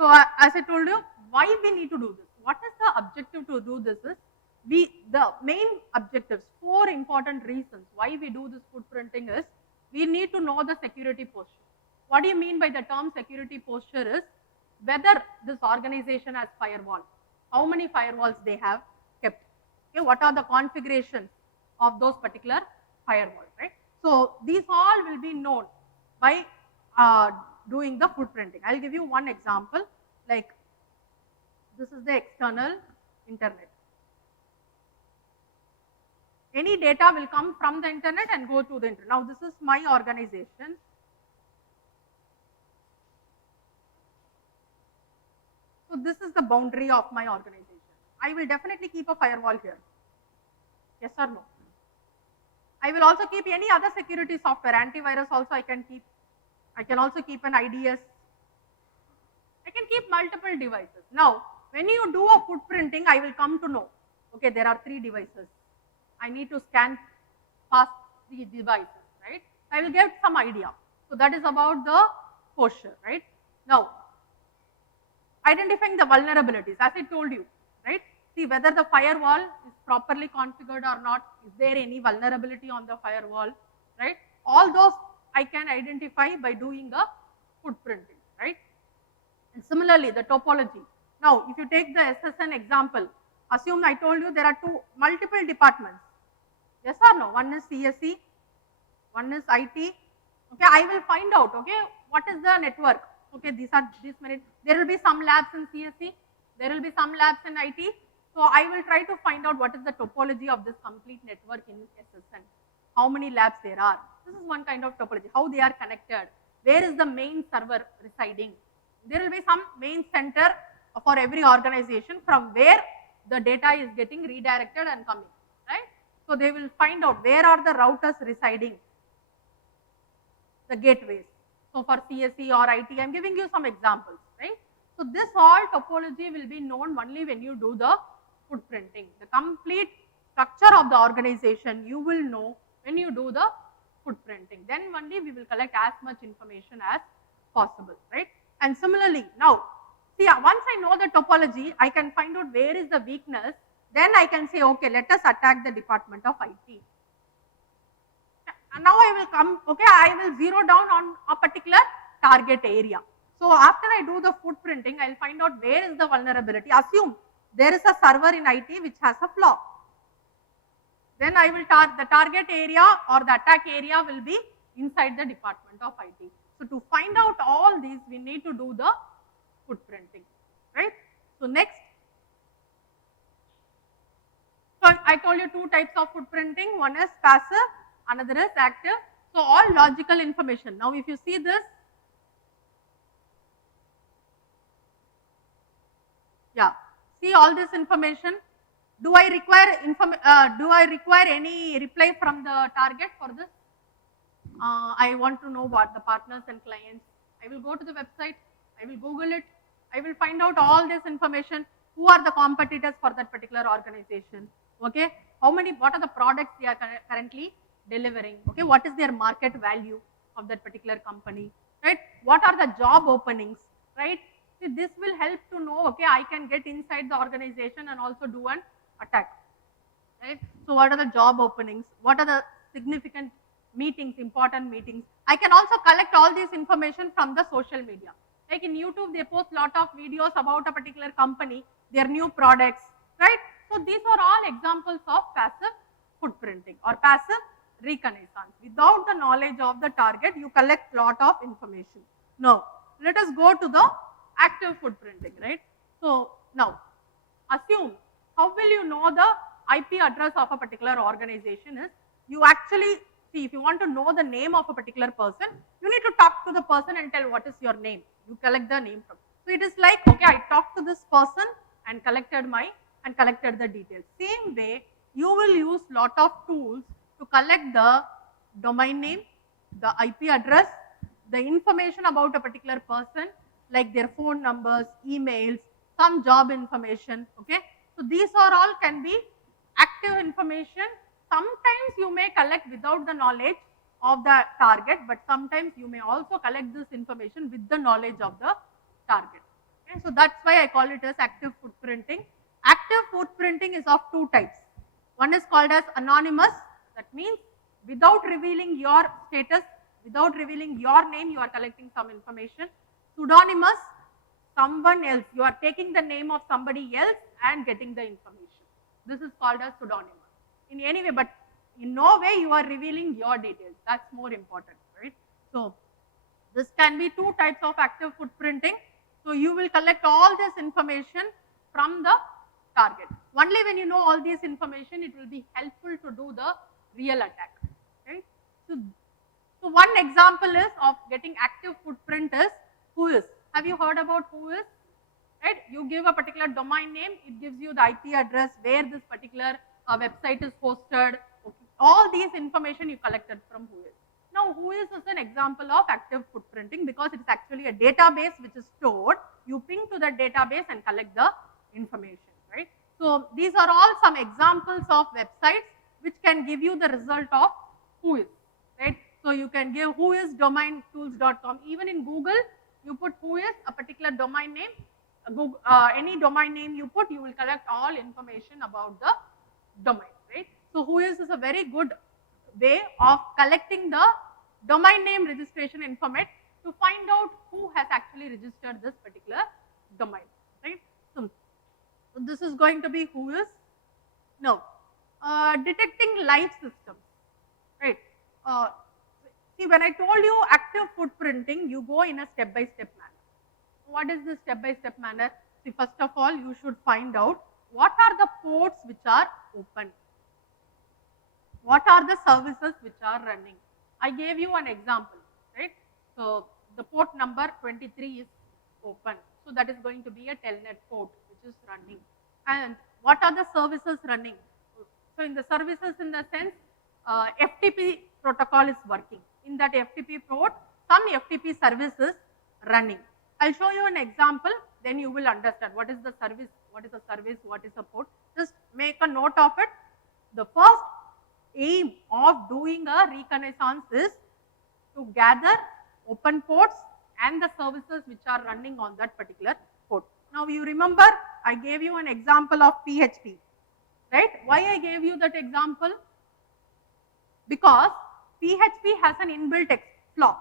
So as I told you, why we need to do this? What is the objective to do this is, the main objectives, 4 important reasons why we do this footprinting is, we need to know the security posture. What do you mean by the term security posture is, whether this organization has firewall, how many firewalls they have kept, okay, what are the configurations of those particular firewalls, right? So these all will be known by doing the footprinting. I will give you one example, like this is the external internet. Any data will come from the internet and go to the internet. Now this is my organization. So this is the boundary of my organization. I will definitely keep a firewall here. Yes or no? I will also keep any other security software, antivirus also I can keep. I can also keep an IDS. I can keep multiple devices. Now, when you do a footprinting, I will come to know, okay, there are 3 devices. I need to scan past the devices, right? I will get some idea. So that is about the posture, right? Now, identifying the vulnerabilities, as I told you, right? See whether the firewall is properly configured or not. Is there any vulnerability on the firewall, right? All those I can identify by doing a footprinting, right? And similarly, the topology. Now, if you take the SSN example, assume I told you there are multiple departments. Yes or no? One is CSE, one is IT. Okay, I will find out, okay, what is the network? Okay, these many. There will be some labs in CSE, there will be some labs in IT. So I will try to find out what is the topology of this complete network in SSN. How many labs there are. This is one kind of topology, how they are connected. Where is the main server residing? There will be some main center for every organization from where the data is getting redirected and coming, right? So they will find out where are the routers residing, the gateways. So for CSE or IT, I am giving you some examples, right? So this all topology will be known only when you do the footprinting. The complete structure of the organization you will know when you do the footprinting. Then only we will collect as much information as possible, right? And similarly, now, see, once I know the topology, I can find out where is the weakness. Then I can say, okay, let us attack the department of IT. And now I will come, okay, I will zero down on a particular target area. So after I do the footprinting, I will find out where is the vulnerability. Assume there is a server in IT which has a flaw. Then I will the target area or the attack area will be inside the department of IT. So to find out all these, we need to do the footprinting, right? So next, so I told you 2 types of footprinting. One is passive, another is active. So all logical information. Now if you see this, yeah, see all this information. Do I require any reply from the target for this? I want to know what the partners and clients. I will go to the website, I will Google it, I will find out all this information. Who are the competitors for that particular organization? Okay, what are the products they are currently delivering? Okay, what is their market value of that particular company? Right? What are the job openings? Right? See, this will help to know, okay, I can get inside the organization and also do an attack. Right? So what are the job openings? What are the significant meetings, important meetings? I can also collect all this information from the social media. Like in YouTube, they post lot of videos about a particular company, their new products, right? So these are all examples of passive footprinting or passive reconnaissance. Without the knowledge of the target, you collect lot of information. Now, let us go to the active footprinting, right? So now, assume, how will you know the IP address of a particular organization is? You actually see, if you want to know the name of a particular person, you need to talk to the person and tell what is your name. You collect the name from. So it is like, okay, I talked to this person and collected the details. Same way, you will use lot of tools to collect the domain name, the IP address, the information about a particular person, like their phone numbers, emails, some job information, okay. So these are all can be active information. Sometimes you may collect without the knowledge of the target, but sometimes you may also collect this information with the knowledge of the target. Okay, so that's why I call it as active footprinting. Active footprinting is of two types. One is called as anonymous, that means without revealing your status, without revealing your name, you are collecting some information. Pseudonymous, someone else, you are taking the name of somebody else and getting the information. This is called as pseudonymous. In any way, but in no way you are revealing your details. That's more important, right? So this can be two types of active footprinting. So you will collect all this information from the target. Only when you know all this information, it will be helpful to do the real attack, right? So one example is of getting active footprint is Whois. Have you heard about Whois? Right? You give a particular domain name, it gives you the IP address where this particular website is hosted. Okay. All these information you collected from Whois. Now, Whois is an example of active footprinting because it is actually a database which is stored. You ping to the database and collect the information, right? So these are all some examples of websites which can give you the result of Whois, right? So you can give whoisdomaintools.com. Even in Google, you put Whois, a particular domain name. Google, any domain name you put, you will collect all information about the domain, right? So Whois is a very good way of collecting the domain name registration information to find out who has actually registered this particular domain, right? So this is going to be Whois. Now, detecting live systems, right? See, when I told you active footprinting, you go in a step-by-step manner. What is this step-by-step manner? See, first of all, you should find out what are the ports which are open. What are the services which are running? I gave you an example, right? So the port number 23 is open. So that is going to be a telnet port which is running. And what are the services running? So in the services, in the sense, FTP protocol is working. In that FTP port, some FTP service is running. I'll show you an example, then you will understand what is the service, what is a port. Just make a note of it. The first aim of doing a reconnaissance is to gather open ports and the services which are running on that particular port. Now you remember, I gave you an example of PHP, right? Why I gave you that example? Because PHP has an inbuilt flaw.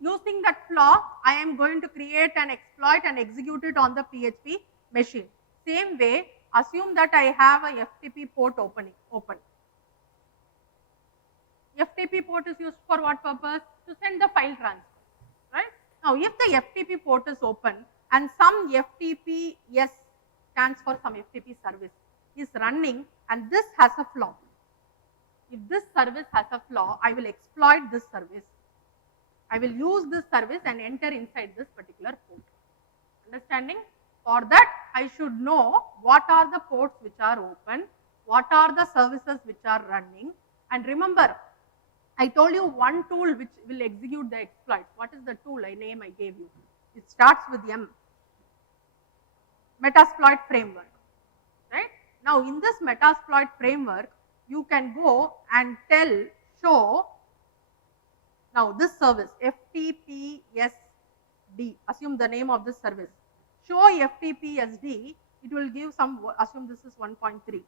Using that flaw, I am going to create an exploit and execute it on the PHP machine. Same way, assume that I have a FTP port open. FTP port is used for what purpose? To send the file transfer, right? Now, if the FTP port is open and some FTP, yes, stands for some FTP service, is running and this has a flaw. If this service has a flaw, I will exploit this service. I will use this service and enter inside this particular port. Understanding? For that, I should know what are the ports which are open, what are the services which are running. And remember, I told you one tool which will execute the exploit. What is the tool name I gave you? It starts with M. Metasploit framework, right? Now, in this Metasploit framework, you can go and show. Now, this service, FTPSD, assume the name of this service. Show FTPSD, it will give some, assume this is 1.3.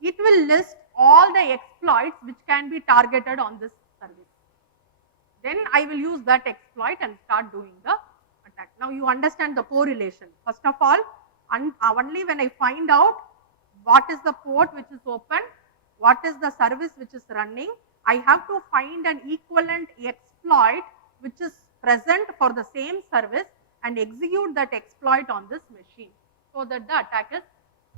It will list all the exploits which can be targeted on this service. Then I will use that exploit and start doing the attack. Now, you understand the correlation. First of all, only when I find out what is the port which is open, what is the service which is running, I have to find an equivalent exploit which is present for the same service and execute that exploit on this machine so that the attack is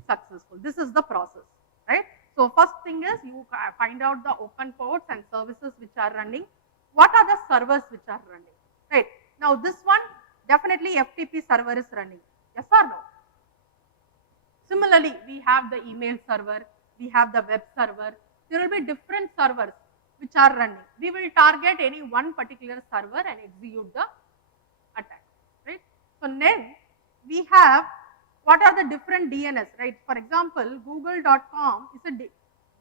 successful. This is the process, right? So first thing is you find out the open ports and services which are running. What are the servers which are running, right? Now this one, definitely FTP server is running, yes or no? Similarly, we have the email server, we have the web server. There will be different servers which are running. We will target any one particular server and execute the attack, right? So then we have what are the different DNS, right? For example, google.com is a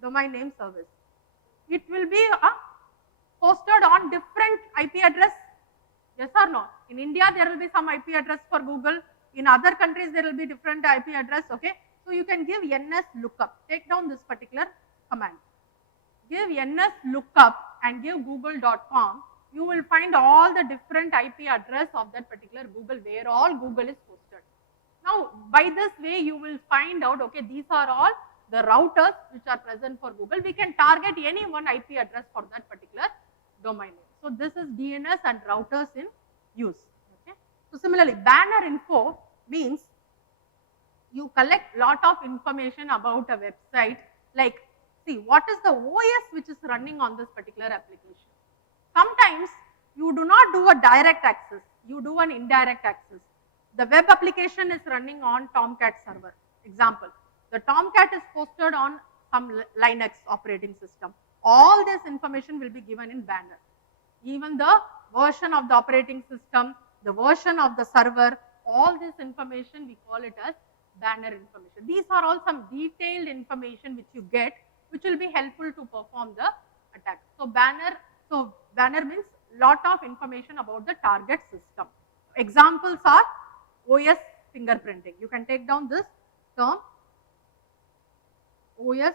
domain name service. It will be hosted on different IP address, Yes or no? In India, there will be some IP address for Google. In other countries, there will be different IP address, okay? So you can give ns lookup. Take down this particular command. Give ns lookup and give google.com. You will find all the different IP address of that particular Google, where all Google is hosted. Now, by this way, you will find out, okay, these are all the routers which are present for Google. We can target any one IP address for that particular domain name. So, this is DNS and routers in use. Okay. So, similarly, banner info means you collect lot of information about a website, like, see, what is the OS which is running on this particular application. Sometimes you do not do a direct access, you do an indirect access. The web application is running on Tomcat server. Example, the Tomcat is posted on some Linux operating system. All this information will be given in banner. Even the version of the operating system, the version of the server, all this information we call it as banner information. These are all some detailed information which you get, which will be helpful to perform the attack. So banner means lot of information about the target system. Examples are OS fingerprinting. You can take down this term, OS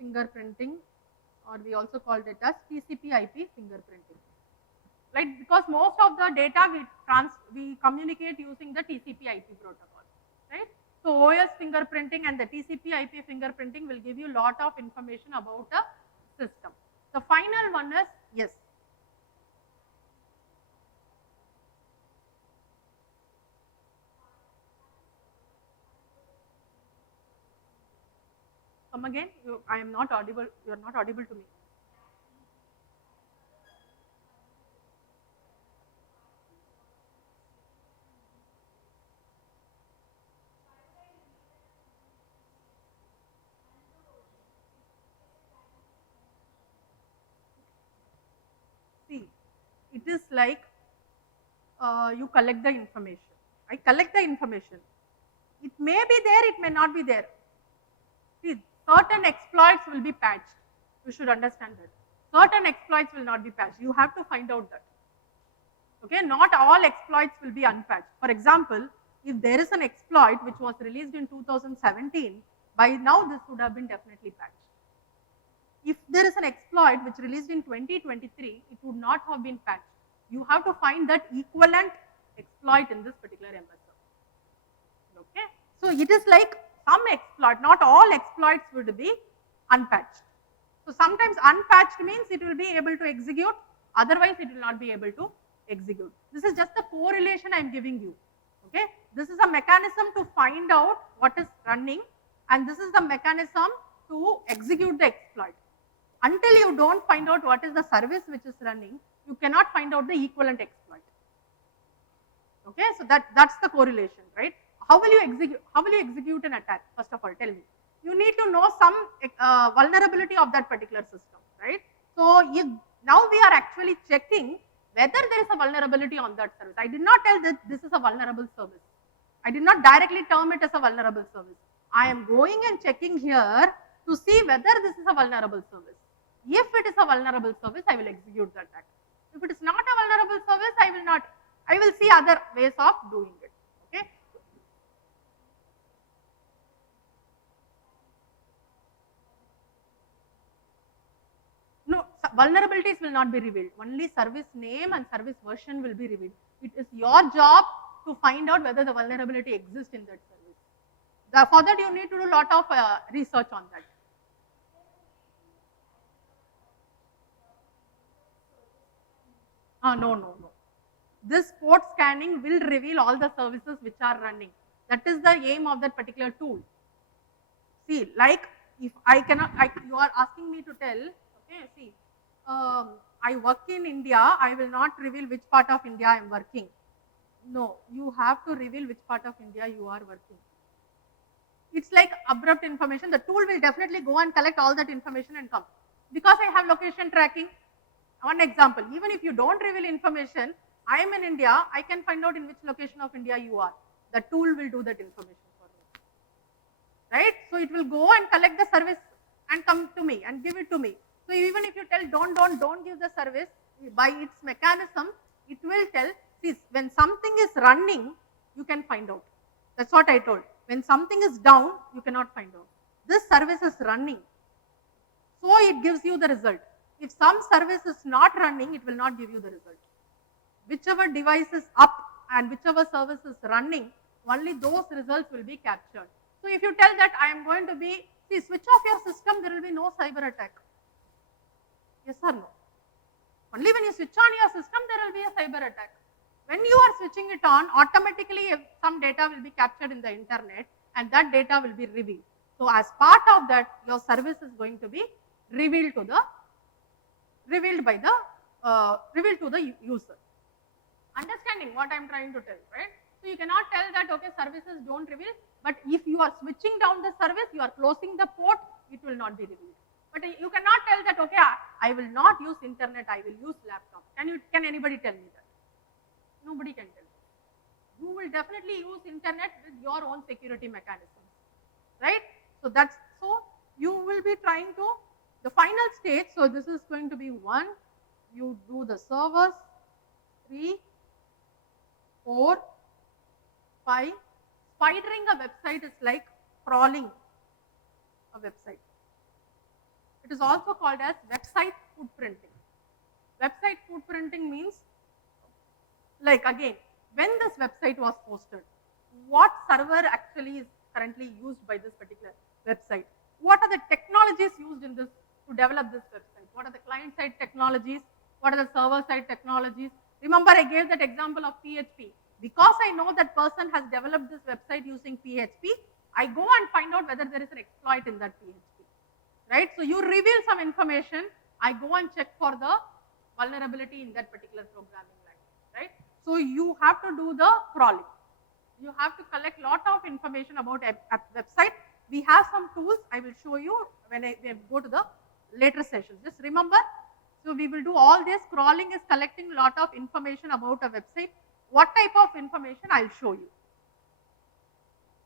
fingerprinting, or we also called it as TCP/IP fingerprinting. Right? Because most of the data we communicate using the TCP/IP protocol. Right? So OS fingerprinting and the TCP/IP fingerprinting will give you lot of information about the system. The final one is, yes. Come again, I am not audible, you are not audible to me. See, it is like you collect the information. I collect the information. It may be there, it may not be there. See, certain exploits will be patched. You should understand that. Certain exploits will not be patched. You have to find out that. Okay, not all exploits will be unpatched. For example, if there is an exploit which was released in 2017, by now this would have been definitely patched. If there is an exploit which released in 2023, it would not have been patched. You have to find that equivalent exploit in this particular MSO. Okay, so it is like some exploit, not all exploits would be unpatched. So sometimes unpatched means it will be able to execute, otherwise it will not be able to execute. This is just the correlation I am giving you. Okay, this is a mechanism to find out what is running, and this is the mechanism to execute the exploit. Until you don't find out what is the service which is running, you cannot find out the equivalent exploit. Okay, so that's the correlation, right? How will you execute an attack? First of all, tell me. You need to know some vulnerability of that particular system, right? So now we are actually checking whether there is a vulnerability on that service. I did not tell that this is a vulnerable service. I did not directly term it as a vulnerable service. I am going and checking here to see whether this is a vulnerable service. If it is a vulnerable service, I will execute the attack. If it is not a vulnerable service, I will not. I will see other ways of doing it. Okay. No, vulnerabilities will not be revealed. Only service name and service version will be revealed. It is your job to find out whether the vulnerability exists in that service. For that, you need to do a lot of research on that. No. This port scanning will reveal all the services which are running. That is the aim of that particular tool. See, like if I cannot, you are asking me to tell, okay, see, I work in India, I will not reveal which part of India I am working. No, you have to reveal which part of India you are working. It's like abrupt information. The tool will definitely go and collect all that information and come. Because I have location tracking, one example, even if you don't reveal information, I am in India, I can find out in which location of India you are. The tool will do that information for me. Right? So it will go and collect the service and come to me and give it to me. So even if you tell don't give the service, by its mechanism, it will tell, see, when something is running, you can find out. That's what I told. When something is down, you cannot find out. This service is running. So it gives you the result. If some service is not running, it will not give you the result. Whichever device is up and whichever service is running, only those results will be captured. So if you tell that I am going to be, see, switch off your system, there will be no cyber attack. Yes or no? Only when you switch on your system, there will be a cyber attack. When you are switching it on, automatically some data will be captured in the internet and that data will be revealed. So as part of that, your service is going to be revealed to the user. Understanding what I am trying to tell, right? So you cannot tell that, okay, services don't reveal, but if you are switching down the service, you are closing the port, it will not be revealed. But you cannot tell that, okay, I will not use internet, I will use laptop. Can anybody tell me that? Nobody can tell you. You will definitely use internet with your own security mechanisms, right? So you will be trying to, the final stage, so this is going to be 1, you do the servers, 3, 4, 5. Spidering a website is like crawling a website. It is also called as website footprinting. Website footprinting means, like again, when this website was posted, what server actually is currently used by this particular website? What are the technologies used in this to develop this website? What are the client-side technologies? What are the server-side technologies? Remember, I gave that example of PHP. Because I know that person has developed this website using PHP, I go and find out whether there is an exploit in that PHP, right? So you reveal some information, I go and check for the vulnerability in that particular programming language, right? So you have to do the crawling. You have to collect lot of information about a website. We have some tools, I will show you when I go to the later sessions. Just remember, so we will do all this. Crawling is collecting lot of information about a website. What type of information I will show you,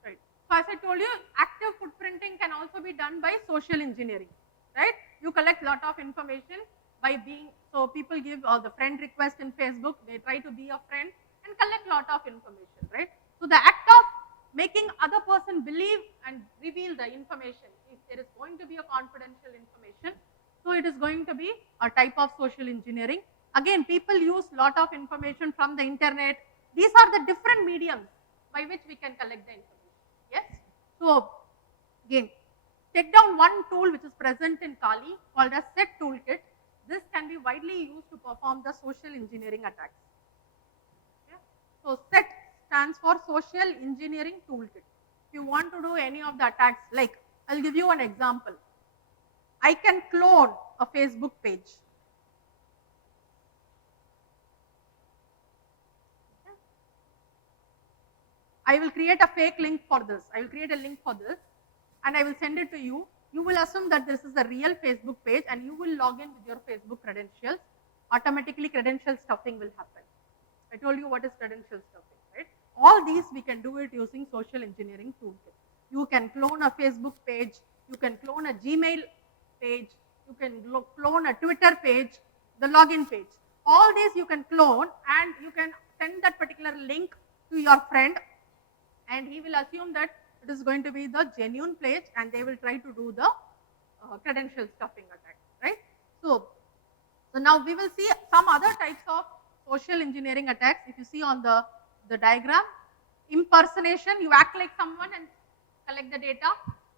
right? So as I told you, active footprinting can also be done by social engineering, right? You collect lot of information by being, so people give the friend request in Facebook, they try to be a friend and collect lot of information, right? So the act of making other person believe and reveal the information, if there is going to be a confidential information, so it is going to be a type of social engineering. Again, people use lot of information from the internet. These are the different mediums by which we can collect the information. Yes? So again, take down one tool which is present in Kali called as SET toolkit. This can be widely used to perform the social engineering attacks. Okay? So SET stands for Social Engineering Toolkit. If you want to do any of the attacks, like I'll give you an example. I can clone a Facebook page. I will create a fake link for this. I will create a link for this and I will send it to you. You will assume that this is a real Facebook page and you will log in with your Facebook credentials. Automatically credential stuffing will happen. I told you what is credential stuffing, right? All these we can do it using social engineering toolkit. You can clone a Facebook page, you can clone a Gmail page, you can clone a Twitter page, the login page. All these you can clone and you can send that particular link to your friend and he will assume that it is going to be the genuine page and they will try to do the credential stuffing attack, right? So now we will see some other types of social engineering attacks. If you see on the diagram, impersonation, you act like someone and collect the data,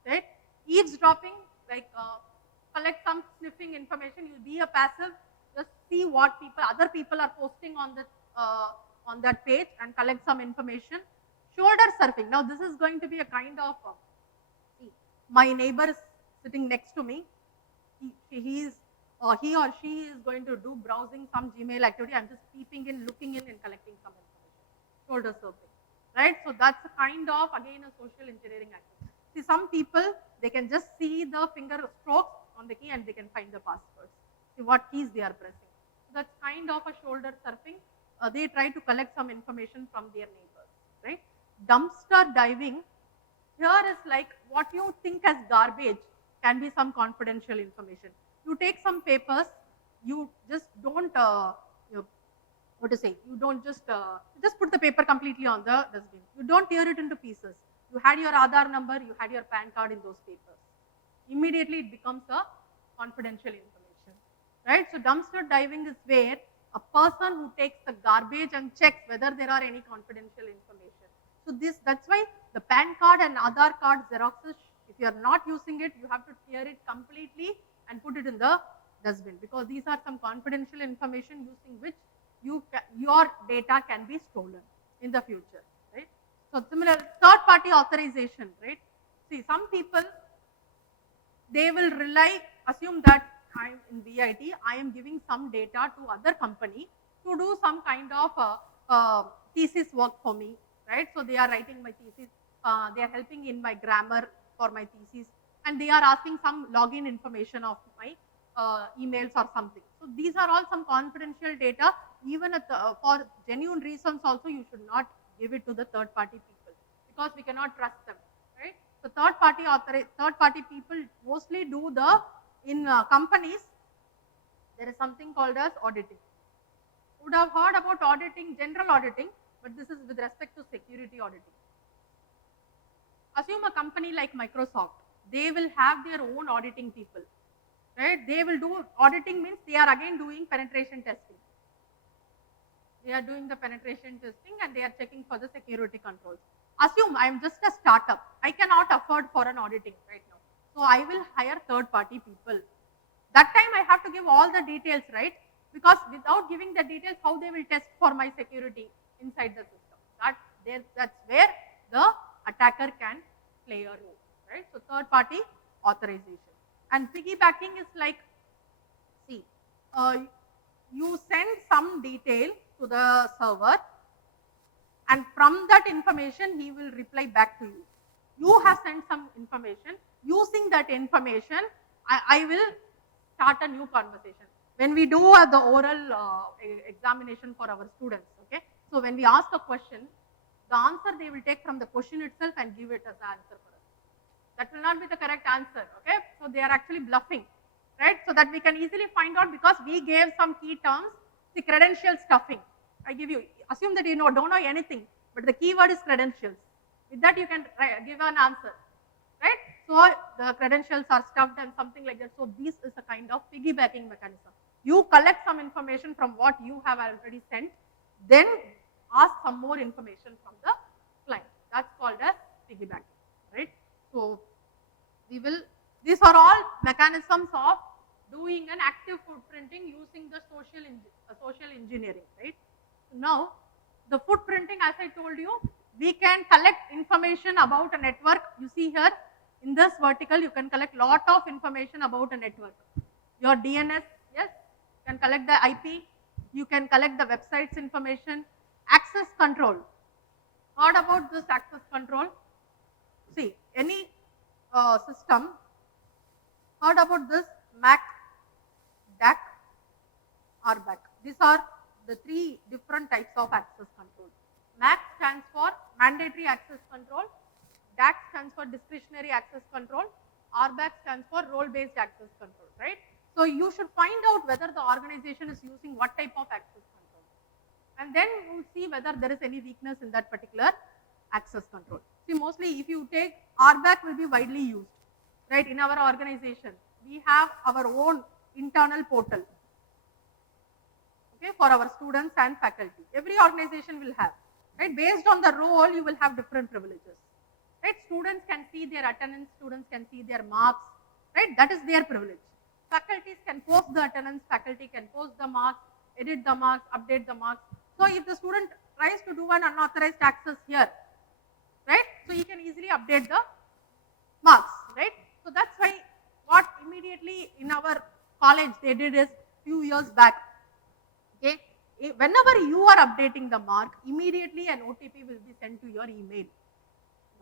right? Eavesdropping, like collect some sniffing information, you be a passive, just see what other people are posting on that page and collect some information. Shoulder surfing. Now this is going to be a kind of, my neighbor is sitting next to me. He or she is going to do browsing some Gmail activity. I'm just peeping in, looking in and collecting some information. Shoulder surfing, right? So that's a kind of, again, a social engineering activity. See, some people, they can just see the finger strokes on the key and they can find the passwords. See what keys they are pressing. So that's kind of a shoulder surfing. They try to collect some information from their neighbors, right? Dumpster diving, here is like what you think as garbage can be some confidential information. You take some papers, you just don't, what to say, you don't just put the paper completely on the dustbin. You don't tear it into pieces. You had your Aadhaar number, you had your PAN card in those papers. Immediately it becomes a confidential information, right? So dumpster diving is where a person who takes the garbage and checks whether there are any confidential information. So that's why the PAN card and Aadhaar card xeroxes, if you are not using it, you have to tear it completely and put it in the dustbin, because these are some confidential information using which your data can be stolen in the future, right? So similar third party authorization, right? See, some people, they will assume that I'm in BIT, I am giving some data to other company to do some kind of thesis work for me, right? So they are writing my thesis, they are helping in my grammar for my thesis, and they are asking some login information of my emails or something. So these are all some confidential data. Even for genuine reasons also, you should not give it to the third party people, because we cannot trust them, right? So third party people mostly do in companies, there is something called as auditing. You would have heard about auditing, general auditing, but this is with respect to security auditing. Assume a company like Microsoft, they will have their own auditing people, right? They will do auditing, means they are again doing penetration testing. They are doing the penetration testing and they are checking for the security controls. Assume I am just a startup, I cannot afford for an auditing right now. So I will hire third party people. That time I have to give all the details, right? Because without giving the details, how they will test for my security inside the system? That's where the attacker can play a role, right? So third party authorization. And piggybacking is like, see, you send some detail to the server, and from that information he will reply back to you. You have sent some information. Using that information, I will start a new conversation. When we do the oral examination for our students, okay? So when we ask a question, the answer they will take from the question itself and give it as the answer for us. That will not be the correct answer, okay? So they are actually bluffing, right? So that we can easily find out, because we gave some key terms, the credential stuffing. I give you, assume that you don't know anything, but the keyword is credentials. With that you can give an answer, right? So the credentials are stuffed and something like that. So this is a kind of piggybacking mechanism. You collect some information from what you have already sent, then ask some more information from the client. That's called as piggybacking, right? So these are all mechanisms of doing an active footprinting using the social engineering, right? Now, the footprinting, as I told you, we can collect information about a network. You see here, in this vertical, you can collect lot of information about a network. Your DNS, yes, you can collect the IP, you can collect the website's information. Access control. Heard about this access control? See, any system, heard about this MAC, DAC, RBAC. These are the three different types of access control. MAC stands for mandatory access control, DAC stands for discretionary access control, RBAC stands for role-based access control, right? So you should find out whether the organization is using what type of access control, and then you will see whether there is any weakness in that particular access control. See, mostly if you take RBAC will be widely used, right? In our organization, we have our own internal portal, okay, for our students and faculty. Every organization will have, right? Based on the role, you will have different privileges, right? Students can see their attendance, students can see their marks, right? That is their privilege. Faculties can post the attendance, faculty can post the marks, edit the marks, update the marks. So if the student tries to do an unauthorized access here, right? So he can easily update the marks, right? So that's why what immediately in our college they did is few years back, okay? Whenever you are updating the mark, immediately an OTP will be sent to your email,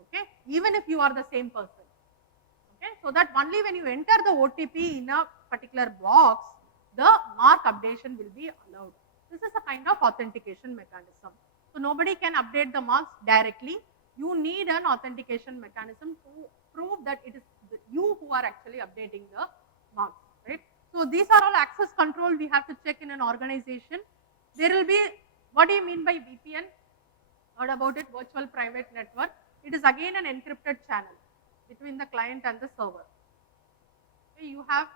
okay? Even if you are the same person, okay? So that only when you enter the OTP in a particular box, the mark updation will be allowed. This is a kind of authentication mechanism. So nobody can update the marks directly. You need an authentication mechanism to prove that it is you who are actually updating the marks, right? So these are all access control we have to check in an organization. There will be, what do you mean by VPN? What about it? Virtual private network. It is again an encrypted channel between the client and the server. Okay, you have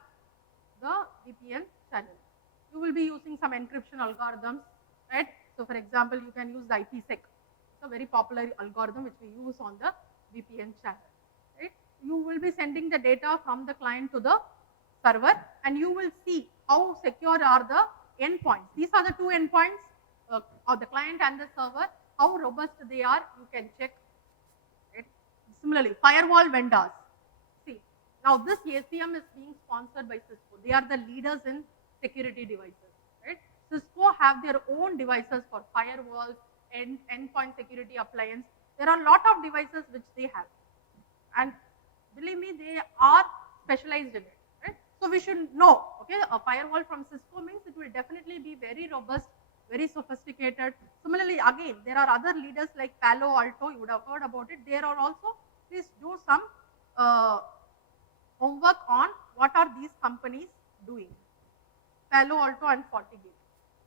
the VPN channel. You will be using some encryption algorithms, right? So for example, you can use the IPsec. It's a very popular algorithm which we use on the VPN channel, right? You will be sending the data from the client to the server, and you will see how secure are the endpoints. These are the two endpoints of the client and the server. How robust they are, you can check. Right? Similarly, firewall vendors. See, now this ACM is being sponsored by Cisco. They are the leaders in security devices. Right? Cisco have their own devices for firewalls and endpoint security appliance. There are a lot of devices which they have, and believe me, they are specialized in it. Right? So we should know. Okay, a firewall from Cisco means it will definitely be very robust, very sophisticated. Similarly, again, there are other leaders like Palo Alto, you would have heard about it. There are also, please do some homework on what are these companies doing. Palo Alto and FortiGate.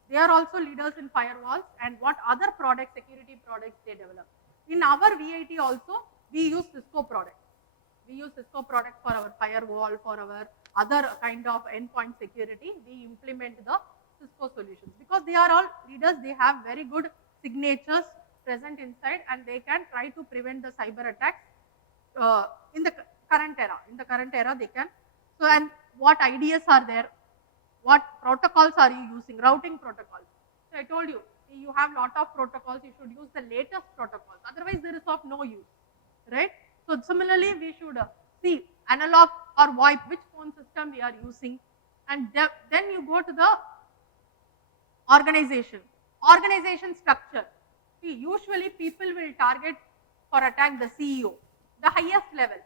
They are also leaders in firewalls, and what other products, security products they develop. In our VIT also, we use Cisco products. We use Cisco products for our firewall, for our other kind of endpoint security. We implement the Cisco solutions because they are all leaders. They have very good signatures present inside, and they can try to prevent the cyber attacks in the current era. In the current era, they can. So, and what ideas are there? What protocols are you using? Routing protocols. So I told you, you have lot of protocols. You should use the latest protocols. Otherwise, there is of no use, right? So similarly, we should see analog or VoIP, which phone system we are using, and then you go to the organization. Organization structure. See, usually people will target for attack the CEO, the highest level,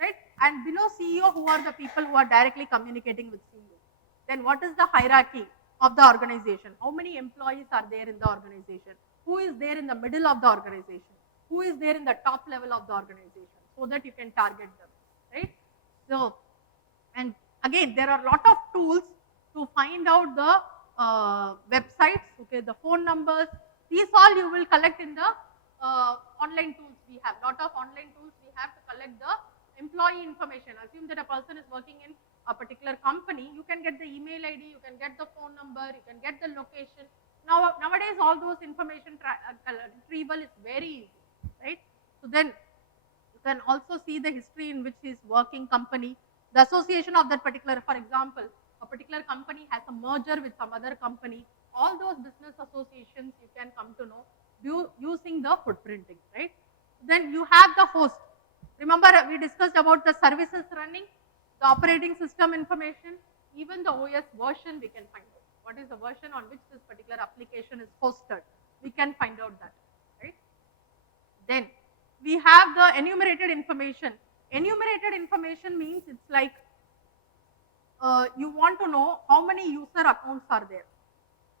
right? And below CEO, who are the people who are directly communicating with CEO? Then what is the hierarchy of the organization? How many employees are there in the organization? Who is there in the middle of the organization? Who is there in the top level of the organization? So that you can target them, right? So, and again, there are a lot of tools to find out the websites, okay, the phone numbers. These all you will collect in the online tools we have. Lot of online tools we have to collect the employee information. Assume that a person is working in a particular company, you can get the email ID, you can get the phone number, you can get the location. Nowadays, all those information retrieval is very easy, right? So then you can also see the history in which is working company, the association of that particular, for example, a particular company has a merger with some other company. All those business associations you can come to know using the footprinting, right? Then you have the host. Remember, we discussed about the services running, the operating system information, even the OS version we can find out. What is the version on which this particular application is hosted? We can find out that, right? Then we have the enumerated information. Enumerated information means it's like you want to know how many user accounts are there.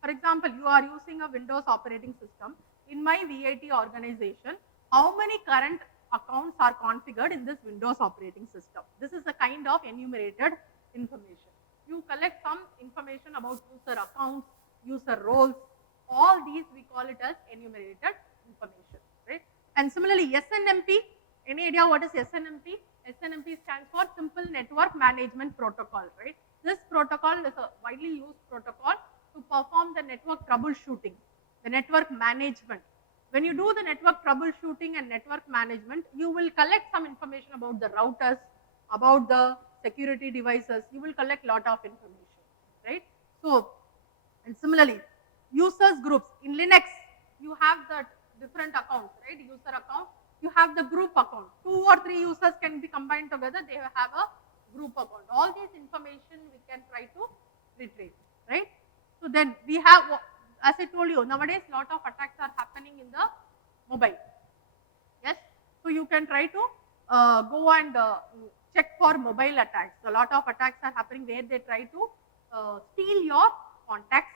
For example, you are using a Windows operating system. In my VIT organization, how many current accounts are configured in this Windows operating system? This is a kind of enumerated information. You collect some information about user accounts, user roles. All these we call it as enumerated information, right? And similarly, SNMP. Any idea what is SNMP? SNMP stands for Simple Network Management Protocol, right? This protocol is a widely used protocol to perform the network troubleshooting, the network management. When you do the network troubleshooting and network management, you will collect some information about the routers, about the security devices. You will collect lot of information, right? So, and similarly, users groups. In Linux, you have the different accounts, right? User account. You have the group account. 2 or 3 users can be combined together. They have a group account. All these information we can try to retrieve, right? So then we have, as I told you, nowadays lot of attacks are happening in the mobile. Yes. So you can try to go and check for mobile attacks. A lot of attacks are happening where they try to steal your contacts,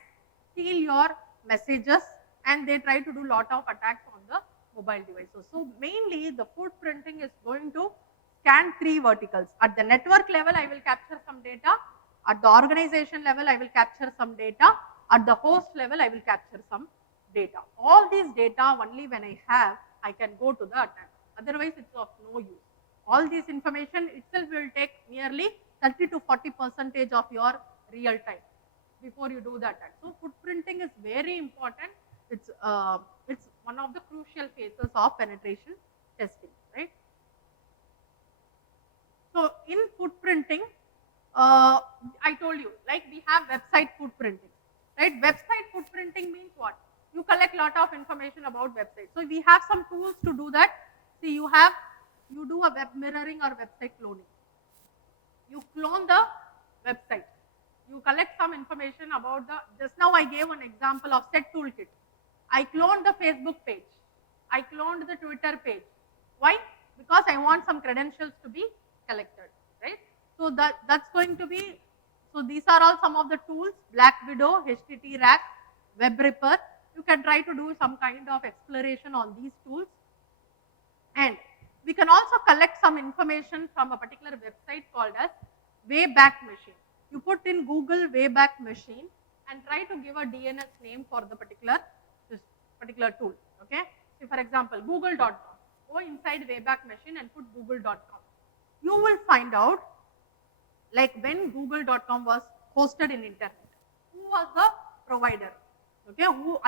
steal your messages, and they try to do lot of attacks on the mobile devices. So mainly the footprinting is going to scan 3 verticals. At the network level, I will capture some data. At the organization level, I will capture some data. At the host level, I will capture some data. All these data only when I have, I can go to the attack. Otherwise, it's of no use. All this information itself will take nearly 30 to 40% of your real time before you do the attack. So footprinting is very important. It's one of the crucial phases of penetration testing, right? So in footprinting, I told you, like we have website footprinting, right? Website footprinting means what? You collect lot of information about website. So we have some tools to do that. See, you do a web mirroring or website cloning. You clone the website. You collect some information about just now I gave an example of set toolkit. I cloned the Facebook page. I cloned the Twitter page. Why? Because I want some credentials to be collected, right? So that's going to be, so these are all some of the tools, Black Widow, HTT Rack, Web Ripper. You can try to do some kind of exploration on these tools. And we can also collect some information from a particular website called as Wayback Machine. You put in Google Wayback Machine and try to give a DNS name for the this particular tool, okay? So for example, google.com. Go inside Wayback Machine and put google.com. You will find out like when google.com was hosted in internet, who was the provider, okay? Who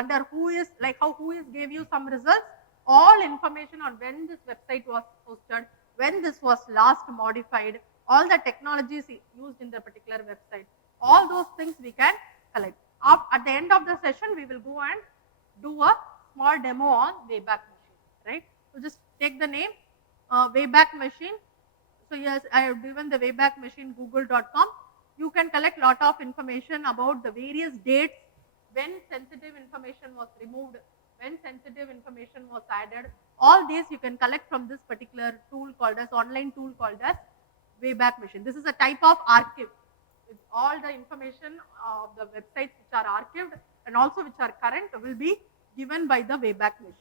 gave you some results, all information on when this website was hosted, when this was last modified, all the technologies used in the particular website, all those things we can collect. At the end of the session, we will go and do a small demo on Wayback Machine, right? So just take the name, Wayback Machine. So yes, I have given the Wayback Machine google.com. You can collect lot of information about the various dates, when sensitive information was removed, when sensitive information was added. All these you can collect from this particular tool called as online tool called as Wayback Machine. This is a type of archive. It's all the information of the websites which are archived and also which are current will be given by the Wayback Machine.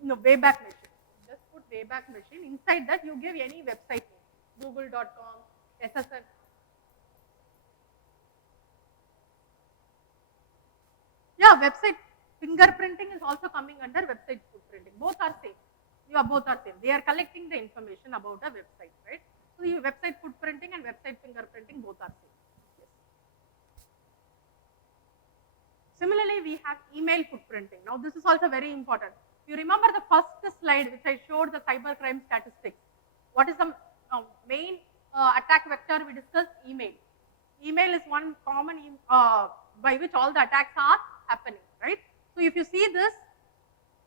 No, Wayback Machine. Just put Wayback Machine. Inside that you give any website name. Google.com, SSN. Yeah, website fingerprinting is also coming under website footprinting. Both are same. Yeah, both are same. They are collecting the information about a website, right? So your website footprinting and website fingerprinting both are same. Yes. Similarly, we have email footprinting. Now this is also very important. You remember the first slide which I showed the cybercrime statistics. What is the main attack vector we discussed? Email. Email is one common by which all the attacks are happening, right? So if you see this,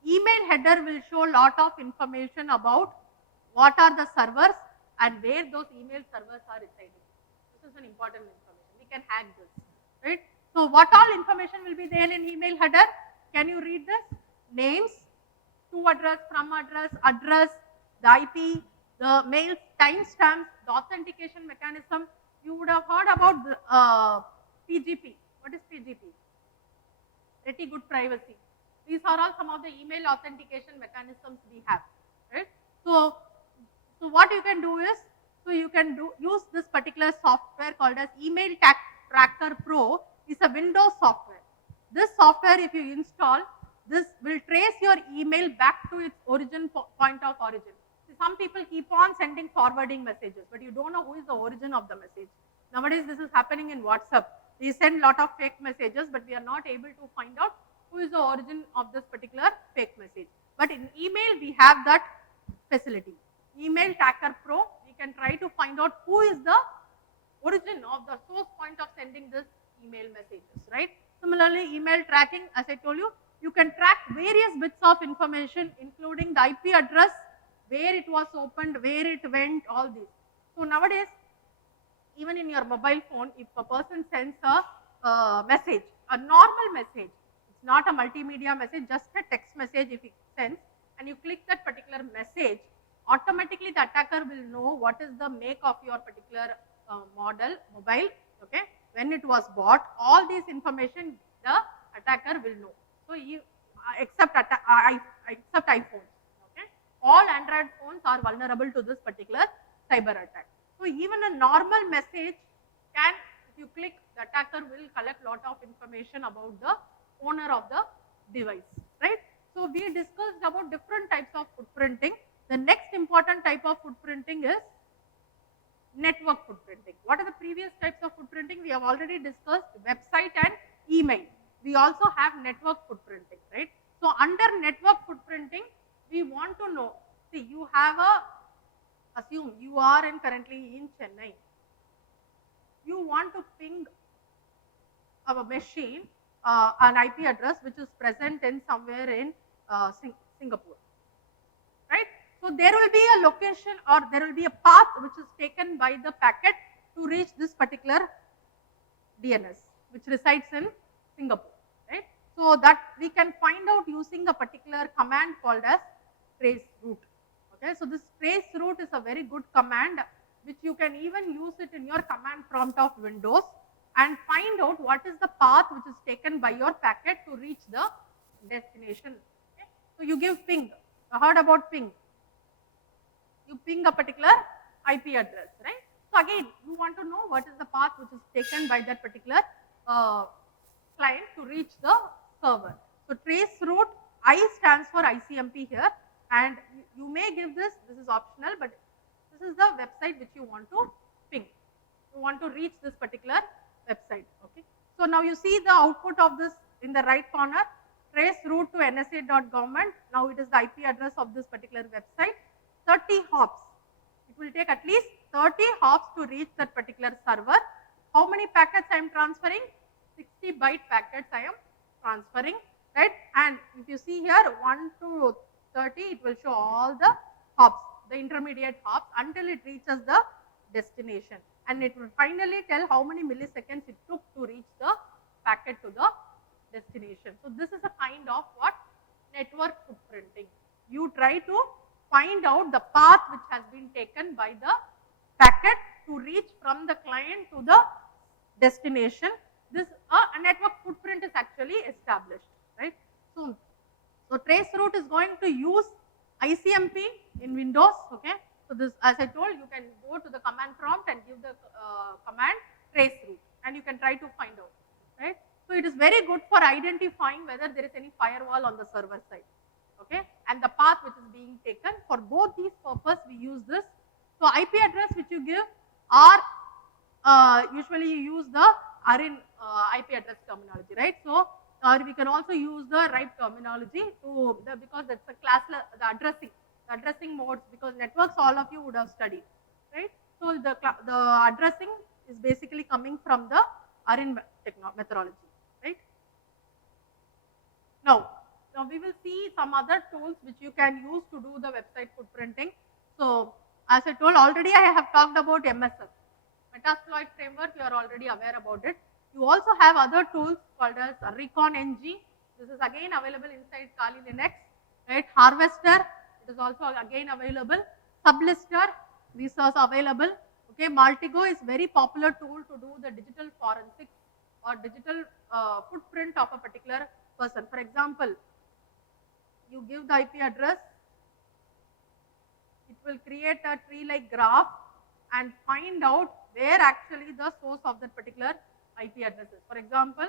email header will show lot of information about what are the servers and where those email servers are residing. This is an important information. We can hack this, right? So what all information will be there in email header? Can you read this? Names, to address, from address, the IP, the mail timestamps, the authentication mechanism. You would have heard about the, PGP. What is PGP? Pretty good privacy. These are all some of the email authentication mechanisms we have, right? So what you can do is, so you can use this particular software called as Email Tracker Pro. Is a Windows software. This software, if you install, this will trace your email back to its point of origin. See, some people keep on sending forwarding messages, but you don't know who is the origin of the message. Nowadays, this is happening in WhatsApp. We send lot of fake messages, but we are not able to find out who is the origin of this particular fake message. But in email, we have that facility. Email Tracker Pro, we can try to find out who is the origin of the source point of sending this email messages, right? Similarly, email tracking, as I told you, you can track various bits of information, including the IP address, where it was opened, where it went, all these. So nowadays, even in your mobile phone, if a person sends a message, a normal message, it's not a multimedia message, just a text message if it sends, and you click that particular message, automatically the attacker will know what is the make of your particular model, mobile, okay? When it was bought, all these information the attacker will know. So except iPhones, okay? all Android phones are vulnerable to this particular cyber attack. So even a normal message can, if you click, the attacker will collect lot of information about the owner of the device, right? So we discussed about different types of footprinting. The next important type of footprinting is network footprinting. What are the previous types of footprinting? We have already discussed website and email. We also have network footprinting, right? So under network footprinting, we want to know, see, you have assume you are currently in Chennai. You want to ping a machine, an IP address which is present in somewhere in Singapore, right? So there will be a location or there will be a path which is taken by the packet to reach this particular DNS which resides in Singapore, right? So that we can find out using a particular command called as trace route. Okay, so this trace route is a very good command which you can even use it in your command prompt of Windows and find out what is the path which is taken by your packet to reach the destination. Okay? So you give ping. You heard about ping. You ping a particular IP address, right? So again, you want to know what is the path which is taken by that particular client to reach the server. So trace route, I stands for ICMP here, and you may give this is optional, but this is the website which you want to ping. You want to reach this particular website, okay? So now you see the output of this in the right corner, trace route to nsa.government. Now it is the IP address of this particular website. 30 hops. It will take at least 30 hops to reach that particular server. How many packets I am transferring? 60 byte packets I am transferring, right? And if you see here 1 to 30, it will show all the hops, the intermediate hops until it reaches the destination. And it will finally tell how many milliseconds it took to reach the packet to the destination. So this is a kind of what? Network footprinting. You try to find out the path which has been taken by the packet to reach from the client to the destination. This a network footprint is actually established, right? So trace route is going to use ICMP in Windows, okay? So this, as I told, you can go to the command prompt and give the command trace route, and you can try to find out, right? So it is very good for identifying whether there is any firewall on the server side, okay? And the path which is being taken. For both these purpose, we use this. So IP address which you give are usually you use the ARIN IP address terminology, right? So or we can also use the RIPE terminology to because that's a class the addressing modes, because networks all of you would have studied, right? So the addressing is basically coming from the ARIN methodology, right? Now we will see some other tools which you can use to do the website footprinting. So as I told already, I have talked about MSF, Metasploit framework. You are already aware about it. You also have other tools called as Recon NG. This is again available inside Kali Linux, right? Harvester, it is also again available. Sublister, these are available. Okay, Multigo is very popular tool to do the digital forensics or digital footprint of a particular person. For example, you give the IP address, it will create a tree-like graph and find out where actually the source of that particular IP address is. For example,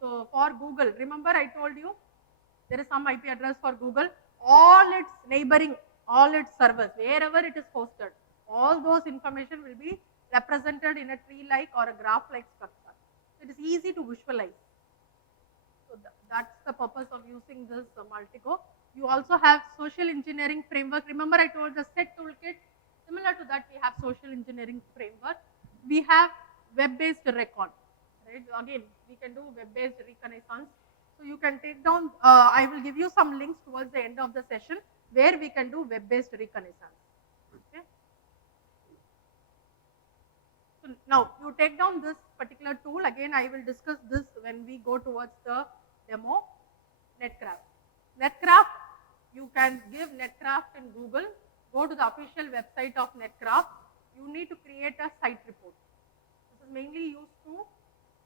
so for Google, remember I told you there is some IP address for Google, all its neighboring, all its servers, wherever it is hosted, all those information will be represented in a tree-like or a graph-like structure. It is easy to visualize. So that's the purpose of using this Multigo. You also have social engineering framework. Remember I told the SET toolkit, similar to that we have social engineering framework. We have web-based recon, right? Again, we can do web-based reconnaissance. So you can take down, I will give you some links towards the end of the session where we can do web-based reconnaissance. Okay. So now you take down this particular tool. Again, I will discuss this when we go towards the demo. Netcraft. Netcraft, you can give Netcraft in Google. Go to the official website of Netcraft. You need to create a site report. This is mainly used to,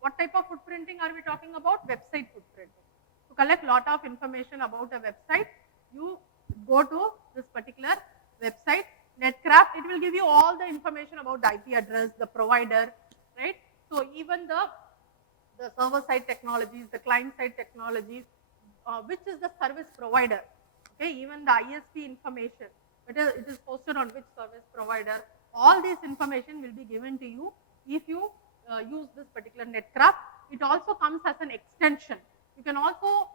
what type of footprinting are we talking about? Website footprinting. To collect lot of information about a website, you go to this particular website, Netcraft, it will give you all the information about the IP address, the provider, right? So even the server side technologies, the client side technologies, which is the service provider, okay, even the ISP information, it is posted on which service provider, all this information will be given to you if you use this particular Netcraft. It also comes as an extension. You can also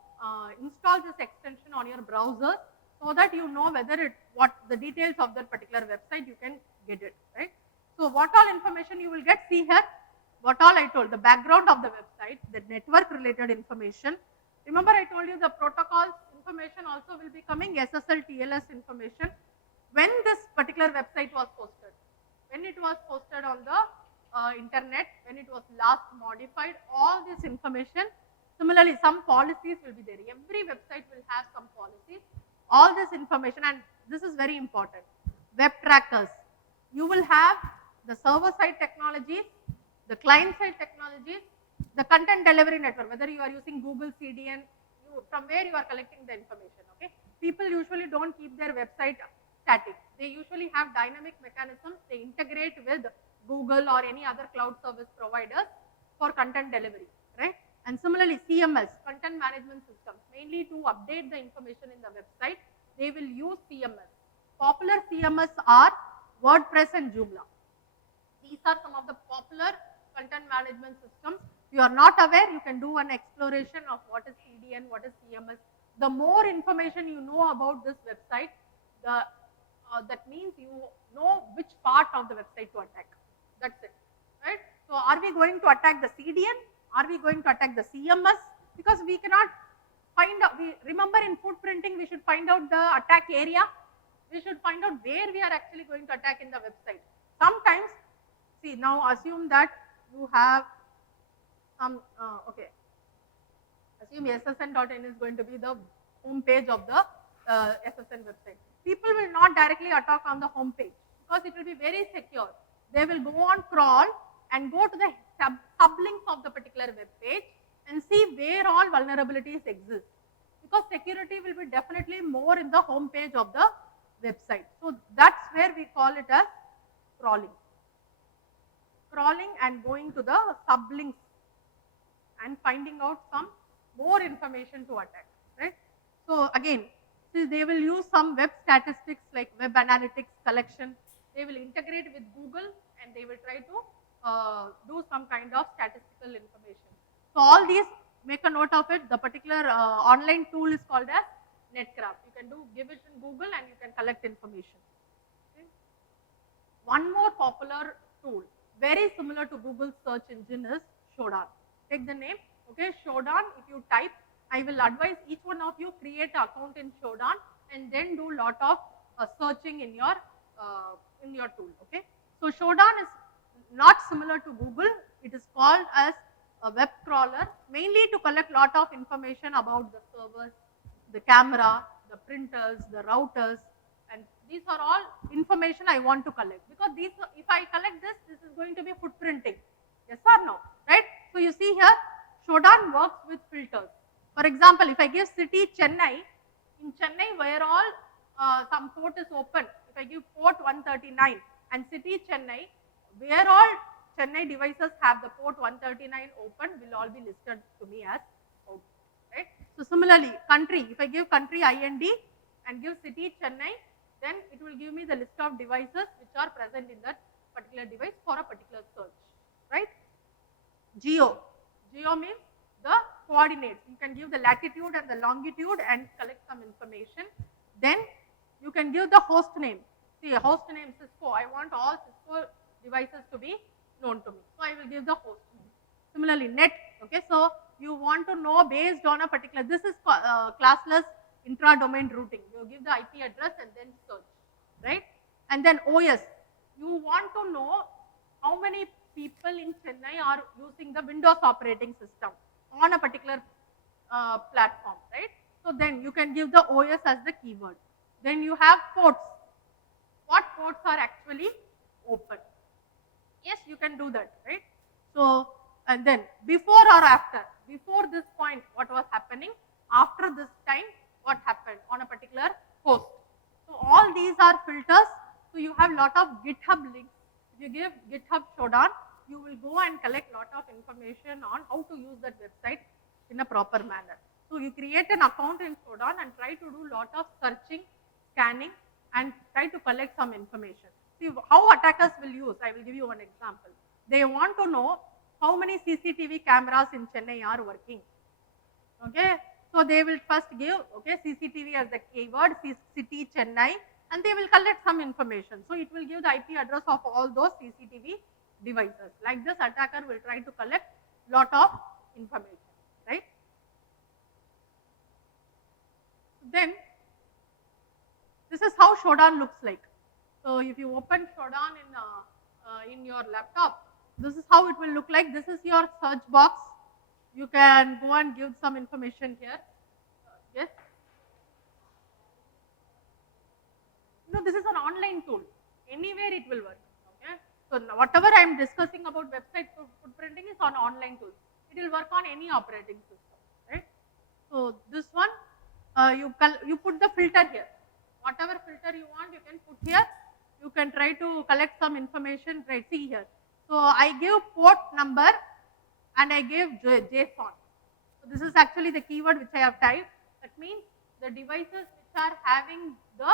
install this extension on your browser so that you know whether what the details of that particular website, you can get it, right? So what all information you will get, see here, what all I told, the background of the website, the network related information. Remember I told you the protocols information also will be coming, SSL, TLS information. When this particular website was posted, when it was posted on the internet, when it was last modified, all this information. Similarly, some policies will be there. Every website will have some policies. All this information, and this is very important. Web trackers. You will have the server side technologies, the client side technologies, the content delivery network, whether you are using Google CDN, from where you are collecting the information, okay. People usually don't keep their website static. They usually have dynamic mechanisms. They integrate with Google or any other cloud service providers for content delivery, right? And similarly, CMS, content management systems, mainly to update the information in the website, they will use CMS. Popular CMS are WordPress and Joomla. These are some of the popular content management systems. If you are not aware, you can do an exploration of what is CDN, what is CMS. The more information you know about this website, that means you know which part of the website to attack. That's it, right? So are we going to attack the CDN? Are we going to attack the CMS? Because we cannot find out, remember in footprinting, we should find out the attack area. We should find out where we are actually going to attack in the website. Sometimes, see, now assume that you have some, okay, assume ssn.in is going to be the home page of the SSN website. People will not directly attack on the home page because it will be very secure. They will go on crawl and go to the sublinks of the particular web page and see where all vulnerabilities exist, because security will be definitely more in the home page of the website. So that's where we call it as crawling. Crawling and going to the sublinks and finding out some more information to attack, right? So again, see, they will use some web statistics like web analytics collection. They will integrate with Google and they will try to do some kind of statistical information. So all these, make a note of it. The particular online tool is called as Netcraft. You can give it in Google and you can collect information. Okay. One more popular tool, very similar to Google search engine, is Shodan. Take the name, okay, Shodan. If you type, I will advise each one of you create an account in Shodan and then do lot of searching in your tool, okay. So Shodan is not similar to Google. It is called as a web crawler, mainly to collect lot of information about the servers, the camera, the printers, the routers, and these are all information I want to collect, because these, if I collect this is going to be footprinting, yes or no, right? So you see here, Shodan works with filters. For example, if I give city Chennai, in Chennai where all some port is open, if I give port 139 and city Chennai, where all Chennai devices have the port 139 open will all be listed to me as out, right? So similarly, country, if I give country IND and give city Chennai, then it will give me the list of devices which are present in that particular device for a particular search, right? Geo, geo means the coordinates. You can give the latitude and the longitude and collect some information. Then you can give the host name. See, a host name Cisco. I want all Cisco devices to be known to me. So I will give the host name. Similarly, net. Okay, so you want to know based on a particular, this is classless intra-domain routing. You give the IP address and then search, right? And then OS. You want to know how many people in Chennai are using the Windows operating system on a particular platform, right? So then you can give the OS as the keyword. Then you have ports. What ports are actually open? Yes, you can do that, right? So, and then before or after, before this point, what was happening? After this time, what happened on a particular host? So all these are filters. So you have lot of GitHub links. If you give GitHub showdown, you will go and collect lot of information on how to use that website in a proper manner. So you create an account in showdown and try to do lot of searching, scanning, and try to collect some information. See how attackers will use. I will give you one example. They want to know how many CCTV cameras in Chennai are working. Okay, so they will first give CCTV as the keyword, city Chennai, and they will collect some information. So it will give the IP address of all those CCTV devices. Like this, attacker will try to collect lot of information, right? Then this is how showdown looks like. So if you open showdown in your laptop, this is how it will look like. This is your search box. You can go and give some information here. Yes. This is an online tool. Anywhere it will work. Okay. So whatever I am discussing about website footprinting is on online tool. It will work on any operating system. Right. So this one, you put the filter here. Whatever filter you want, you can put here. You can try to collect some information. Right. See here. So I give port number and I gave JSON. So this is actually the keyword which I have typed. That means the devices which are having the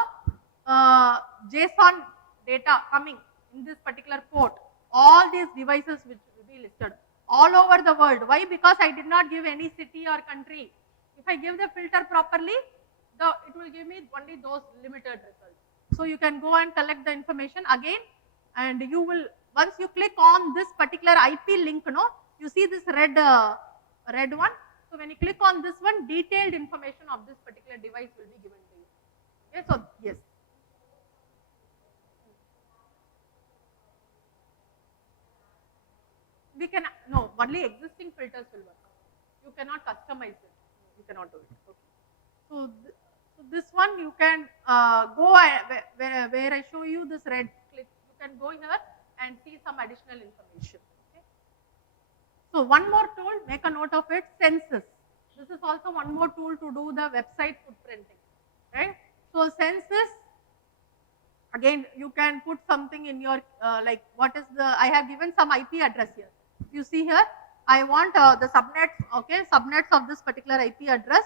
JSON data coming in this particular port, all these devices which will be listed all over the world. Why? Because I did not give any city or country. If I give the filter properly, it will give me only those limited results. So you can go and collect the information again, and you will, once you click on this particular IP link, you see this red one. So when you click on this one, detailed information of this particular device will be given to you. Okay, so yes. We can, no, only existing filters will work. You cannot customize it. You cannot do it. Okay. So this one you can go where I show you this red click. You can go here and see some additional information. Okay. So one more tool, make a note of it, census. This is also one more tool to do the website footprinting, right? So census, again you can put something in your like what is the, I have given some IP address here. You see here, I want the subnets, okay, subnets of this particular IP address.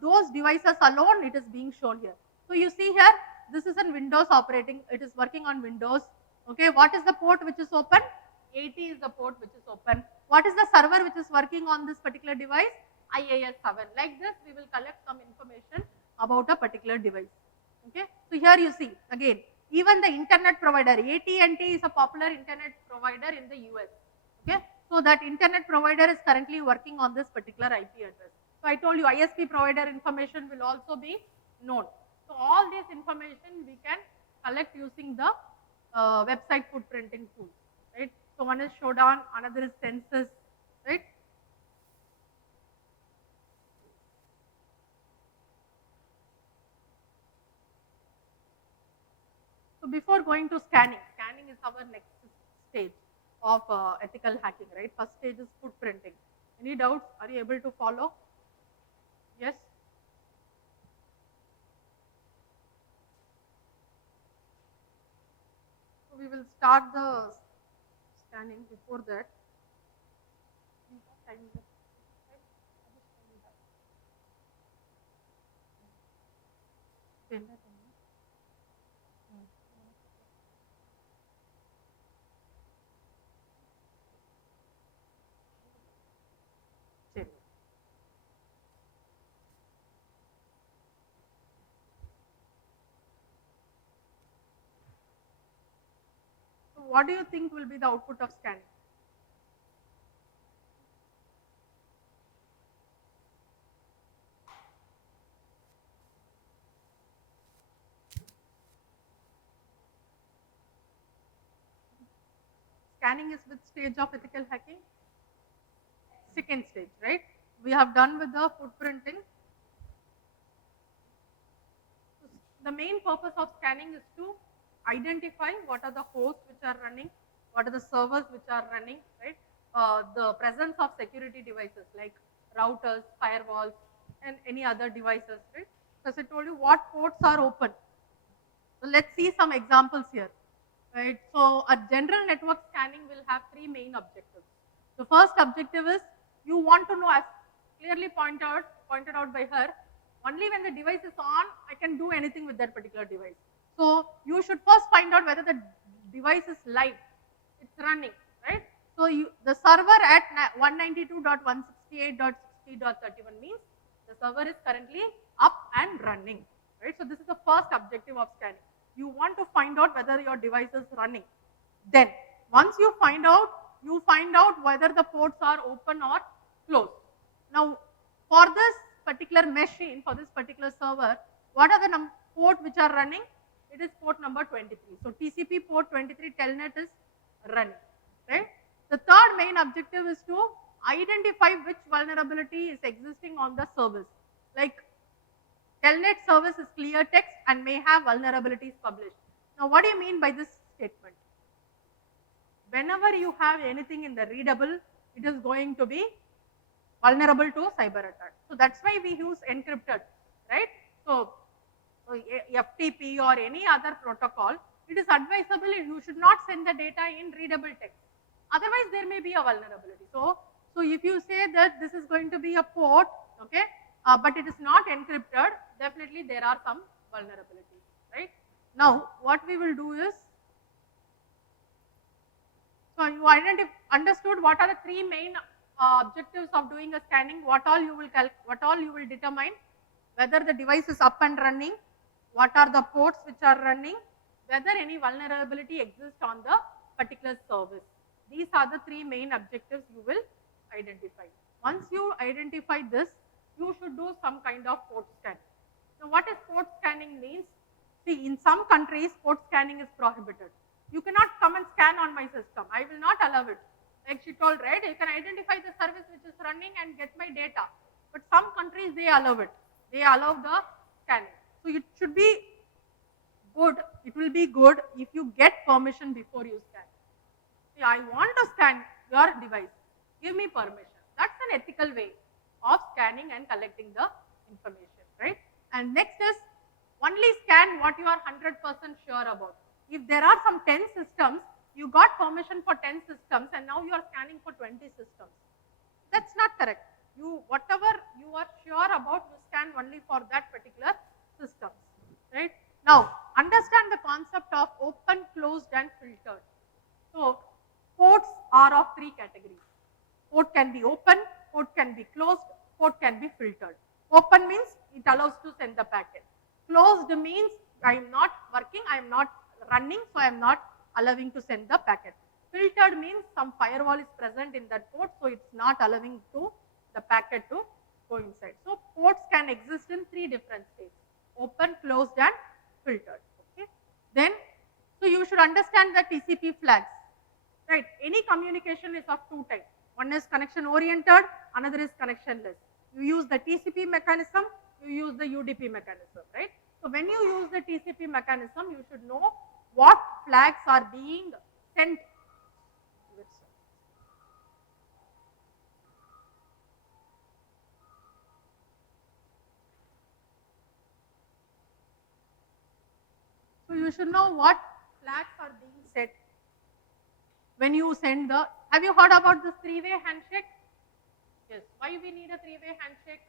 Those devices alone, it is being shown here. So you see here, this is in Windows operating, it is working on Windows. Okay, what is the port which is open? 80 is the port which is open. What is the server which is working on this particular device? IIS7. Like this, we will collect some information about a particular device. Okay, so here you see, again, even the internet provider, AT&T is a popular internet provider in the US. Okay, so that internet provider is currently working on this particular IP address. So I told you ISP provider information will also be known. So all this information we can collect using the website footprinting tools, right? So one is showdown, another is census, right? So before going to scanning is our next stage of ethical hacking, right? First stage is footprinting. Any doubts? Are you able to follow? Yes? So we will start the scanning. Before that, so what do you think will be the output of scanning? Scanning is which stage of ethical hacking? Second stage, right? We have done with the footprinting. The main purpose of scanning is to identify what are the hosts which are running, what are the servers which are running, right? The presence of security devices like routers, firewalls, and any other devices, right? Because I told you what ports are open. So let's see some examples here. Right. So a general network scanning will have three main objectives. The first objective is you want to know, as clearly pointed out by her, only when the device is on, I can do anything with that particular device. So you should first find out whether the device is live, it's running, right? So the server at 192.168.60.31 means the server is currently up and running, right? So this is the first objective of scanning. You want to find out whether your device is running. Then once you find out whether the ports are open or closed. Now for this particular machine, for this particular server, what are the port which are running? It is port number 23. So TCP port 23 telnet is running, right? The third main objective is to identify which vulnerability is existing on the service. Like telnet service is clear text and may have vulnerabilities published. Now what do you mean by this statement? Whenever you have anything in the readable, it is going to be vulnerable to cyber attack. So that's why we use encrypted, right? So FTP or any other protocol, it is advisable you should not send the data in readable text. Otherwise, there may be a vulnerability. So if you say that this is going to be a port, okay, but it is not encrypted, definitely there are some vulnerabilities, right? Now, what we will do is, so you understood what are the three main objectives of doing a scanning, what all you will determine, whether the device is up and running, what are the ports which are running, whether any vulnerability exists on the particular service. These are the three main objectives you will identify. Once you identify this, you should do some kind of port scanning. Now what is port scanning means? See, in some countries, port scanning is prohibited. You cannot come and scan on my system. I will not allow it. Like she told, right? You can identify the service which is running and get my data. But some countries, they allow it. They allow the scanning. So it should be good. It will be good if you get permission before you scan. See, I want to scan your device. Give me permission. That's an ethical way of scanning and collecting the information, right? And next is only scan what you are 100% sure about. If there are some 10 systems, you got permission for 10 systems and now you are scanning for 20 systems. That's not correct. Whatever you are sure about, you scan only for that particular systems, right? Now, understand the concept of open, closed and filtered. So, ports are of three categories. Port can be open, port can be closed, port can be filtered. Open means it allows to send the packet. Closed means I am not working, I am not running, so I am not allowing to send the packet. Filtered means some firewall is present in that port, so it's not allowing to the packet to go inside. So ports can exist in three different states: open, closed and filtered. Okay. Then, so you should understand the TCP flags, right? Any communication is of two types. One is connection oriented, another is connectionless. You use the TCP mechanism, you use the UDP mechanism, right? So when you use the TCP mechanism, you should know what flags are being sent. So you should know what flags are being set when you send the, have you heard about this three-way handshake? Yes. Why we need a three-way handshake?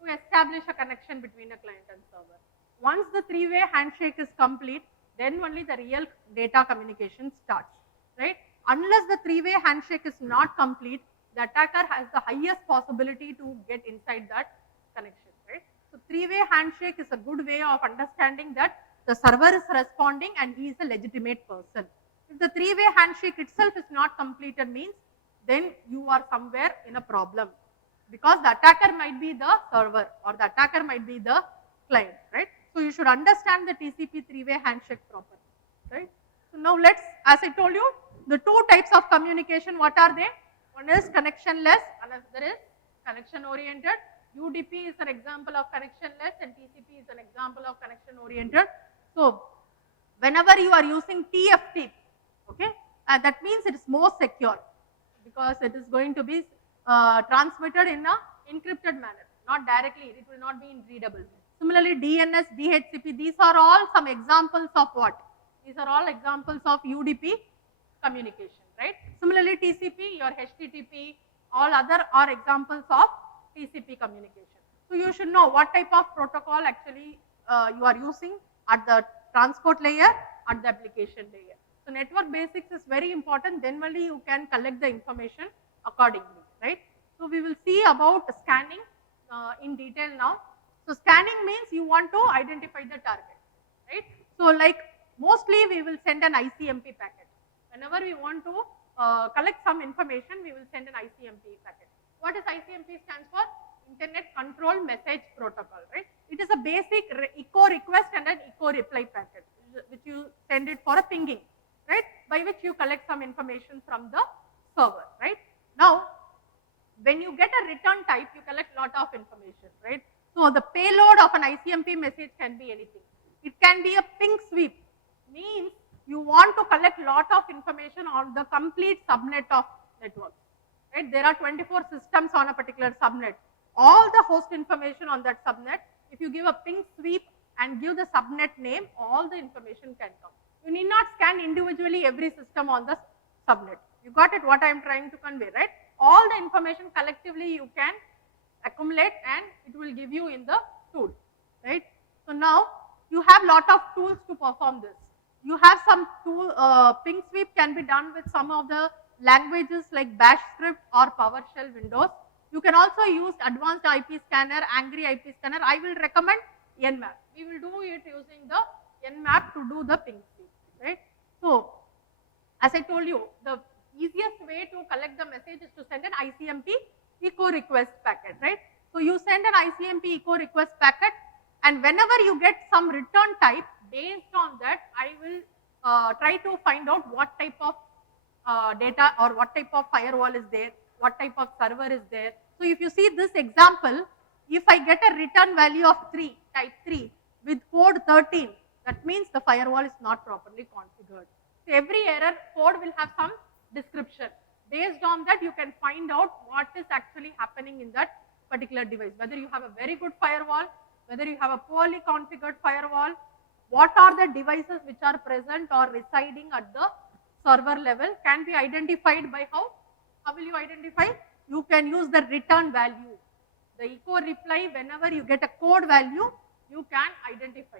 To establish a connection between a client and server. Once the three-way handshake is complete, then only the real data communication starts, right? Unless the three-way handshake is not complete, the attacker has the highest possibility to get inside that connection, right? So three-way handshake is a good way of understanding that the server is responding and he is a legitimate person. If the three-way handshake itself is not completed means, then you are somewhere in a problem, because the attacker might be the server or the attacker might be the client, right? So you should understand the TCP three-way handshake properly, right? So now let's, as I told you, the two types of communication, what are they? One is connectionless, another is connection oriented. UDP is an example of connectionless and TCP is an example of connection oriented. So whenever you are using TFTP, okay, that means it is more secure because it is going to be transmitted in a encrypted manner, not directly, it will not be in readable. Similarly, DNS, DHCP, these are all some examples of what? These are all examples of UDP communication, right? Similarly, TCP, your HTTP, all other are examples of TCP communication. So you should know what type of protocol actually you are using at the transport layer, at the application layer. So network basics is very important, then only you can collect the information accordingly, right? So we will see about scanning in detail now. So scanning means you want to identify the target, right? So like mostly we will send an ICMP packet. Whenever we want to collect some information, we will send an ICMP packet. What is ICMP stands for? Internet Control Message Protocol, right? It is a basic echo request and an echo reply packet, which you send it for a pinging, right? By which you collect some information from the server, right? Now, when you get a return type, you collect lot of information, right? So the payload of an ICMP message can be anything. It can be a ping sweep, means you want to collect lot of information on the complete subnet of network, right? There are 24 systems on a particular subnet. All the host information on that subnet, if you give a ping sweep and give the subnet name, all the information can come. You need not scan individually every system on the subnet. You got it what I am trying to convey, right? All the information collectively you can accumulate and it will give you in the tool, right? So now you have lot of tools to perform this. You have some tool, ping sweep can be done with some of the languages like Bash script or PowerShell Windows. You can also use advanced IP scanner, Angry IP scanner. I will recommend Nmap. We will do it using the Nmap to do the ping sweep, right? So as I told you, the easiest way to collect the message is to send an ICMP echo request packet, right? So you send an ICMP echo request packet, and whenever you get some return type, based on that, I will try to find out what type of data or what type of firewall is there, what type of server is there. So if you see this example, if I get a return value of 3, type 3 with code 13, that means the firewall is not properly configured. So every error code will have some description. Based on that, you can find out what is actually happening in that particular device, whether you have a very good firewall, whether you have a poorly configured firewall, what are the devices which are present or residing at the server level can be identified by how? How will you identify? You can use the return value. The echo reply, whenever you get a code value, you can identify,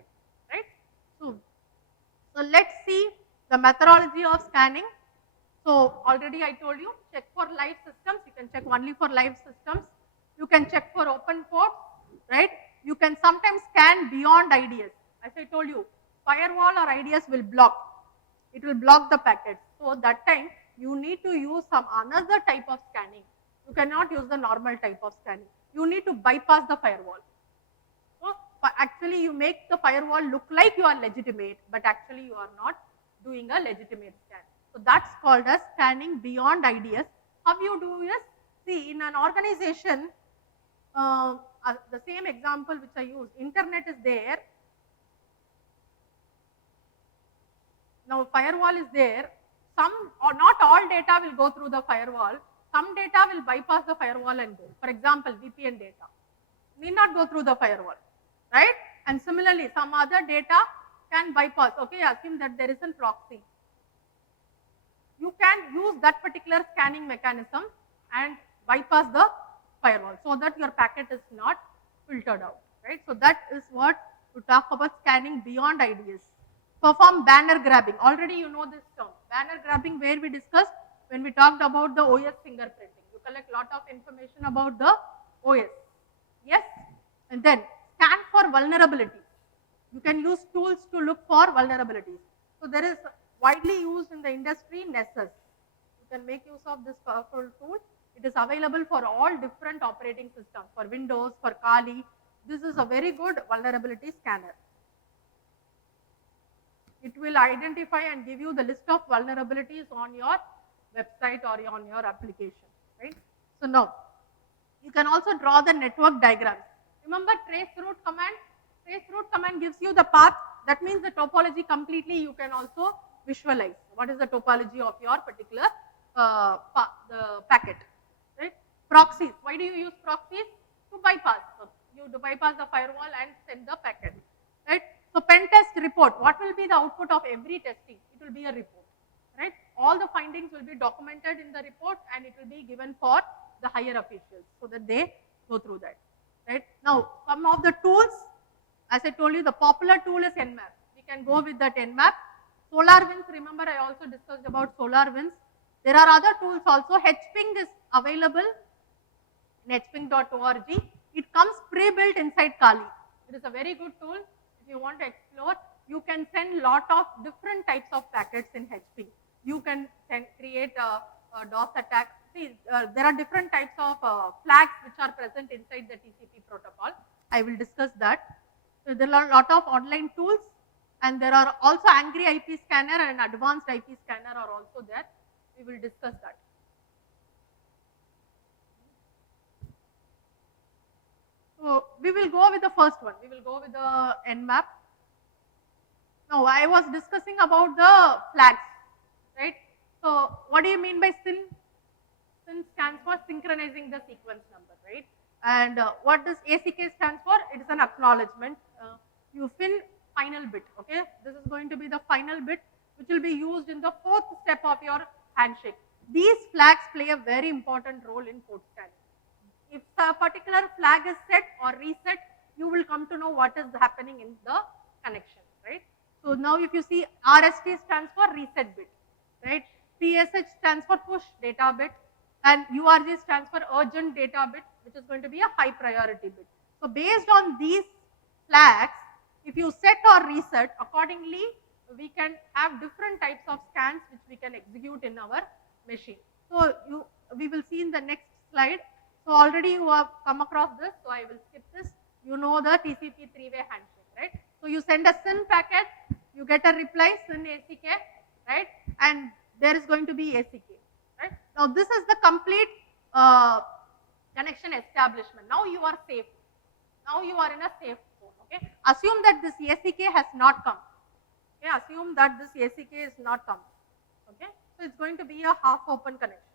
right? So let's see the methodology of scanning. So already I told you, check for live systems. You can check only for live systems. You can check for open ports, right? You can sometimes scan beyond IDS. As I told you, firewall or IDS will block. It will block the packets. So that time you need to use some another type of scanning. You cannot use the normal type of scanning. You need to bypass the firewall. So actually you make the firewall look like you are legitimate, but actually you are not doing a legitimate scan. So that's called as scanning beyond IDS. How you do is, see, in an organization, the same example which I used, internet is there. Now firewall is there. Some or not all data will go through the firewall. Some data will bypass the firewall and go. For example, VPN data need not go through the firewall, right? And similarly, some other data can bypass. Okay, assume that there is a proxy. You can use that particular scanning mechanism and bypass the firewall so that your packet is not filtered out, right? So that is what we talk about scanning beyond IDS. Perform banner grabbing. Already you know this term. Banner grabbing, where we discussed when we talked about the OS fingerprinting. You collect lot of information about the OS. Yes? And then scan for vulnerabilities. You can use tools to look for vulnerabilities. So there is widely used in the industry Nessus. You can make use of this powerful tool. It is available for all different operating systems, for Windows, for Kali. This is a very good vulnerability scanner. It will identify and give you the list of vulnerabilities on your website or on your application, right? So now, you can also draw the network diagrams. Remember traceroute command? Traceroute command gives you the path. That means the topology completely you can also visualize. What is the topology of your particular the packet, right? Proxies. Why do you use proxies? To bypass. So you bypass the firewall and send the packet, right? So pen test report, what will be the output of every testing? It will be a report, right? All the findings will be documented in the report and it will be given for the higher officials so that they go through that, right? Now, some of the tools, as I told you, the popular tool is Nmap. We can go with that Nmap. SolarWinds, remember I also discussed about SolarWinds. There are other tools also. HPing is available in hping.org. It comes pre-built inside Kali. It is a very good tool. If you want to explore, you can send lot of different types of packets in HPing. You can create a DOS attack. See, there are different types of flags which are present inside the TCP protocol. I will discuss that. So there are a lot of online tools, and there are also Angry IP scanner and advanced IP scanner are also there. We will discuss that. So we will go with the first one. We will go with the Nmap. Now I was discussing about the flags, right? So what do you mean by SYN? SYN stands for synchronizing the sequence number, right? And what does ACK stands for? It is an acknowledgement. You fin final bit, okay? This is going to be the final bit which will be used in the fourth step of your handshake. These flags play a very important role in port scanning. If a particular flag is set or reset, you will come to know what is happening in the connection, right? So now if you see RST stands for reset bit, right? PSH stands for push data bit, and URG stands for urgent data bit, which is going to be a high priority bit. So based on these flags, if you set or reset, accordingly, we can have different types of scans which we can execute in our machine. So we will see in the next slide. So already you have come across this, so I will skip this. You know the TCP three-way handshake, right? So you send a SYN packet, you get a reply SYN ACK, right? And there is going to be ACK, right? Now this is the complete connection establishment. Now you are safe. Now you are in a safe zone, okay? Assume that this ACK has not come. Okay, assume that this ACK is not come. Okay, so it's going to be a half open connection.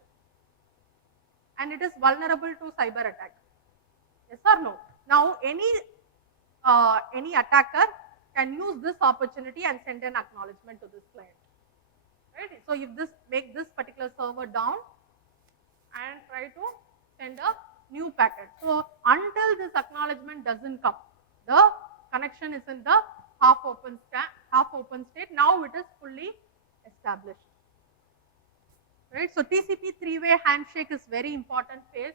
And it is vulnerable to cyber attack. Yes or no? Now any attacker can use this opportunity and send an acknowledgement to this client. Right? So if this make this particular server down and try to send a new packet. So until this acknowledgement doesn't come, the connection is in the half open state. Now it is fully established. Right? So TCP three-way handshake is very important phase.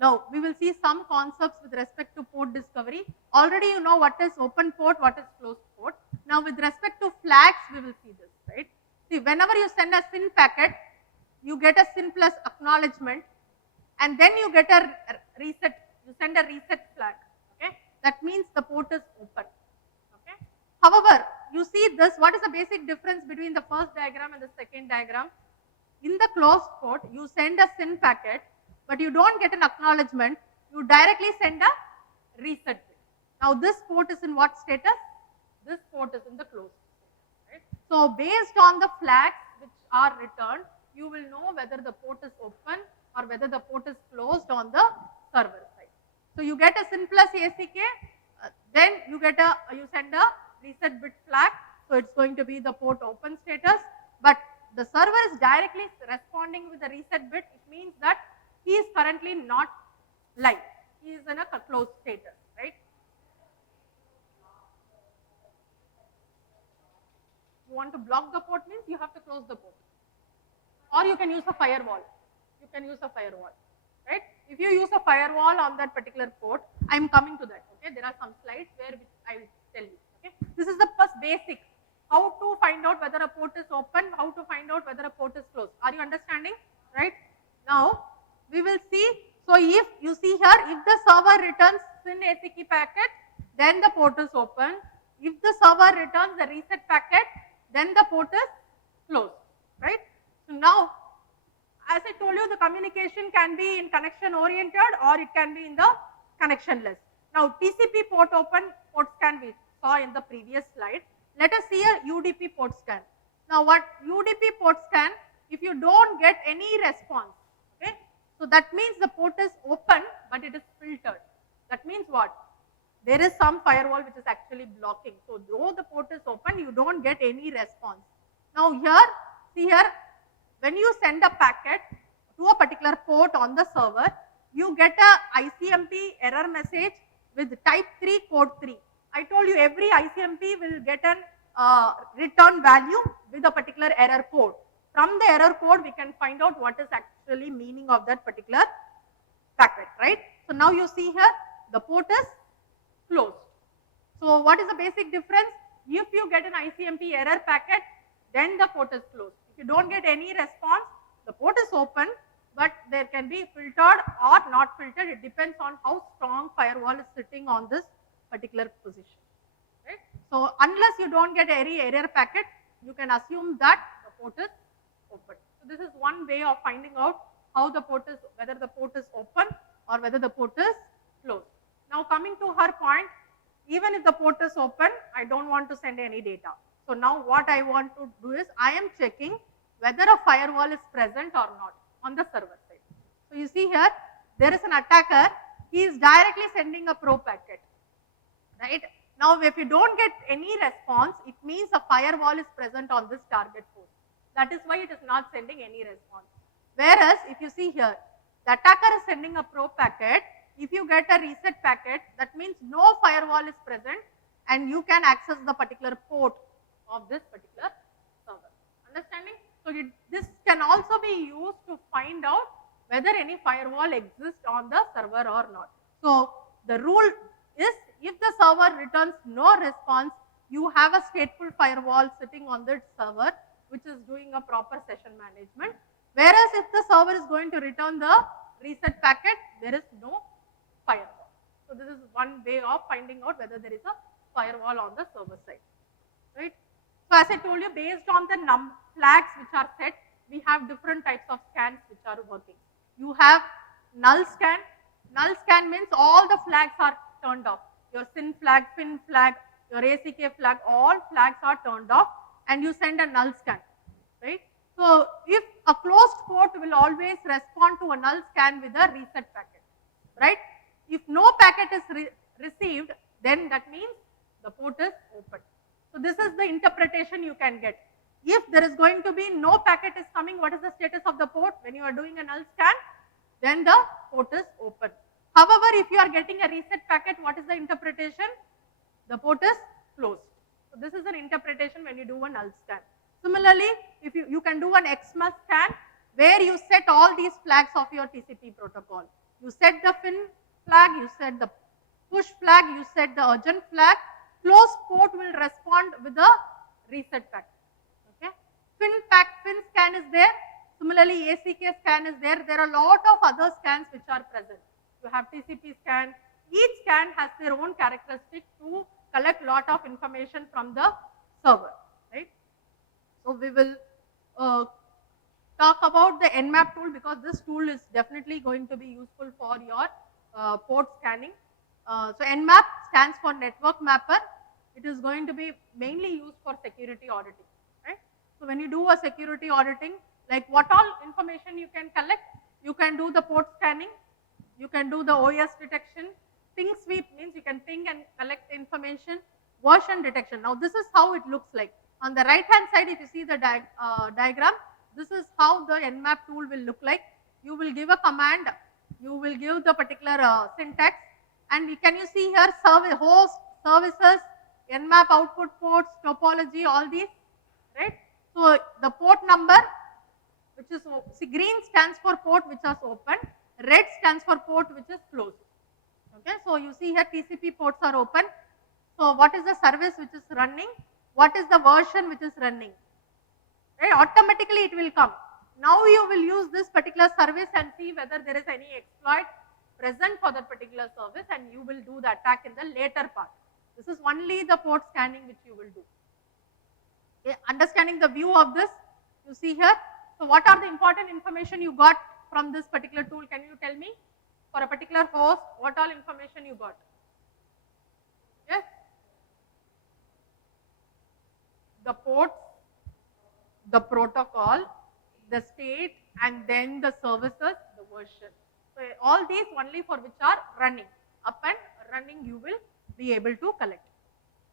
Now we will see some concepts with respect to port discovery. Already you know what is open port, what is closed port. Now with respect to flags, we will see this, right? See, whenever you send a SYN packet, you get a SYN plus acknowledgement, and then you get a reset, you send a reset flag, okay? That means the port is open, okay? However, you see this, what is the basic difference between the first diagram and the second diagram? In the closed port, you send a SYN packet, but you don't get an acknowledgement, you directly send a reset bit. Now this port is in what status? This port is in the closed status, right? So based on the flags which are returned, you will know whether the port is open or whether the port is closed on the server side. So you get a SYN plus ACK, then you send a reset bit flag, so it's going to be the port open status, but the server is directly responding with the reset bit. It means that he is currently not live, he is in a closed status, right? You want to block the port means you have to close the port, or you can use a firewall. You can use a firewall, right? If you use a firewall on that particular port, I am coming to that, okay? There are some slides where I will tell you, okay? This is the first basic, how to find out whether a port is open, how to find out whether a port is closed. Are you understanding, right? Now, we will see, so if you see here, if the server returns SYN ACK packet, then the port is open. If the server returns the reset packet, then the port is closed, right? So now, as I told you, the communication can be in connection oriented or it can be in the connectionless. Now TCP port open port scan we saw in the previous slide. Let us see a UDP port scan. Now what UDP port scan, if you don't get any response, okay, So that means the port is open, but it is filtered. That means what? There is some firewall which is actually blocking. So though the port is open, you don't get any response. Now here, see here, when you send a packet to a particular port on the server, you get a ICMP error message with type 3 code 3. I told you every ICMP will get an return value with a particular error code. From the error code, we can find out what is actually meaning of that particular packet, right? So now you see here, the port is closed. So what is the basic difference? If you get an ICMP error packet, then the port is closed. If you don't get any response, the port is open, but there can be filtered or not filtered. It depends on how strong firewall is sitting on this particular position, right? So unless you don't get any error packet, you can assume that the port is open. So this is one way of finding out how the port is, whether the port is open or whether the port is closed. Now coming to her point, even if the port is open, I don't want to send any data. So now what I want to do is, I am checking whether a firewall is present or not on the server side. So you see here, there is an attacker, he is directly sending a probe packet, right? Now if you don't get any response, it means a firewall is present on this target port. That is why it is not sending any response. Whereas if you see here, the attacker is sending a probe packet. If you get a reset packet, that means no firewall is present and you can access the particular port of this particular server. Understanding? So this can also be used to find out whether any firewall exists on the server or not. So the rule is, if the server returns no response, you have a stateful firewall sitting on the server which is doing a proper session management. Whereas if the server is going to return the reset packet, there is no firewall. So this is one way of finding out whether there is a firewall on the server side, right? So as I told you, based on the flags which are set, we have different types of scans which are working. You have null scan. Null scan means all the flags are turned off. Your SYN flag, FIN flag, your ACK flag, all flags are turned off and you send a null scan, right? So if a closed port will always respond to a null scan with a reset packet, right? If no packet is received, then that means the port is open. So this is the interpretation you can get. If there is going to be no packet is coming, what is the status of the port? When you are doing a null scan, then the port is open. However, if you are getting a reset packet, what is the interpretation? The port is closed. So this is an interpretation when you do a null scan. Similarly, if you can do an XMS scan where you set all these flags of your TCP protocol. You set the FIN flag, you set the push flag, you set the urgent flag. Closed port will respond with a reset packet. Okay. FIN scan is there. Similarly, ACK scan is there. There are a lot of other scans which are present. You have TCP scan. Each scan has their own characteristic to collect lot of information from the server, right? So we will talk about the Nmap tool, because this tool is definitely going to be useful for your port scanning. So Nmap stands for Network Mapper. It is going to be mainly used for security auditing, right? So when you do a security auditing, like what all information you can collect, you can do the port scanning, you can do the OS detection. Ping sweep means you can ping and collect information. Version detection. Now this is how it looks like. On the right hand side, if you see the diagram, this is how the Nmap tool will look like. You will give a command, you will give the particular syntax, and can you see here host, services, Nmap output ports, topology, all these, right? So the port number, which is, see, green stands for port which is open, red stands for port which is closed. Okay, so you see here TCP ports are open. So what is the service which is running? What is the version which is running? Right? Automatically it will come. Now you will use this particular service and see whether there is any exploit present for that particular service, and you will do the attack in the later part. This is only the port scanning which you will do. Okay. Understanding the view of this, you see here. So what are the important information you got from this particular tool? Can you tell me? For a particular host, what all information you got? Yes? The ports, the protocol, the state, and then the services, the version. So all these only for which are running, up and running you will be able to collect.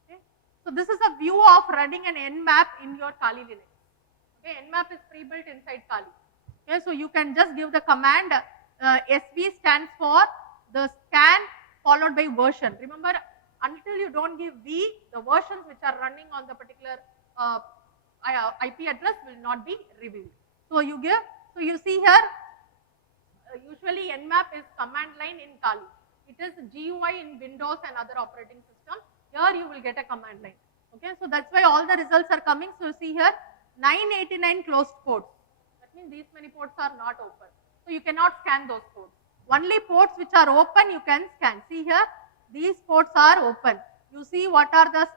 Okay. So this is a view of running an Nmap in your Kali Linux. Okay, Nmap is pre-built inside Kali. Okay, so you can just give the command SV stands for the scan followed by version. Remember, until you don't give V, the versions which are running on the particular IP address will not be revealed. So you give, so you see here, usually Nmap is command line in Kali. It is GUI in Windows and other operating systems. Here you will get a command line. Okay, so that's why all the results are coming. So you see here, 989 closed ports. That means these many ports are not open. So you cannot scan those ports. Only ports which are open you can scan. See here, these ports are open. You see what are the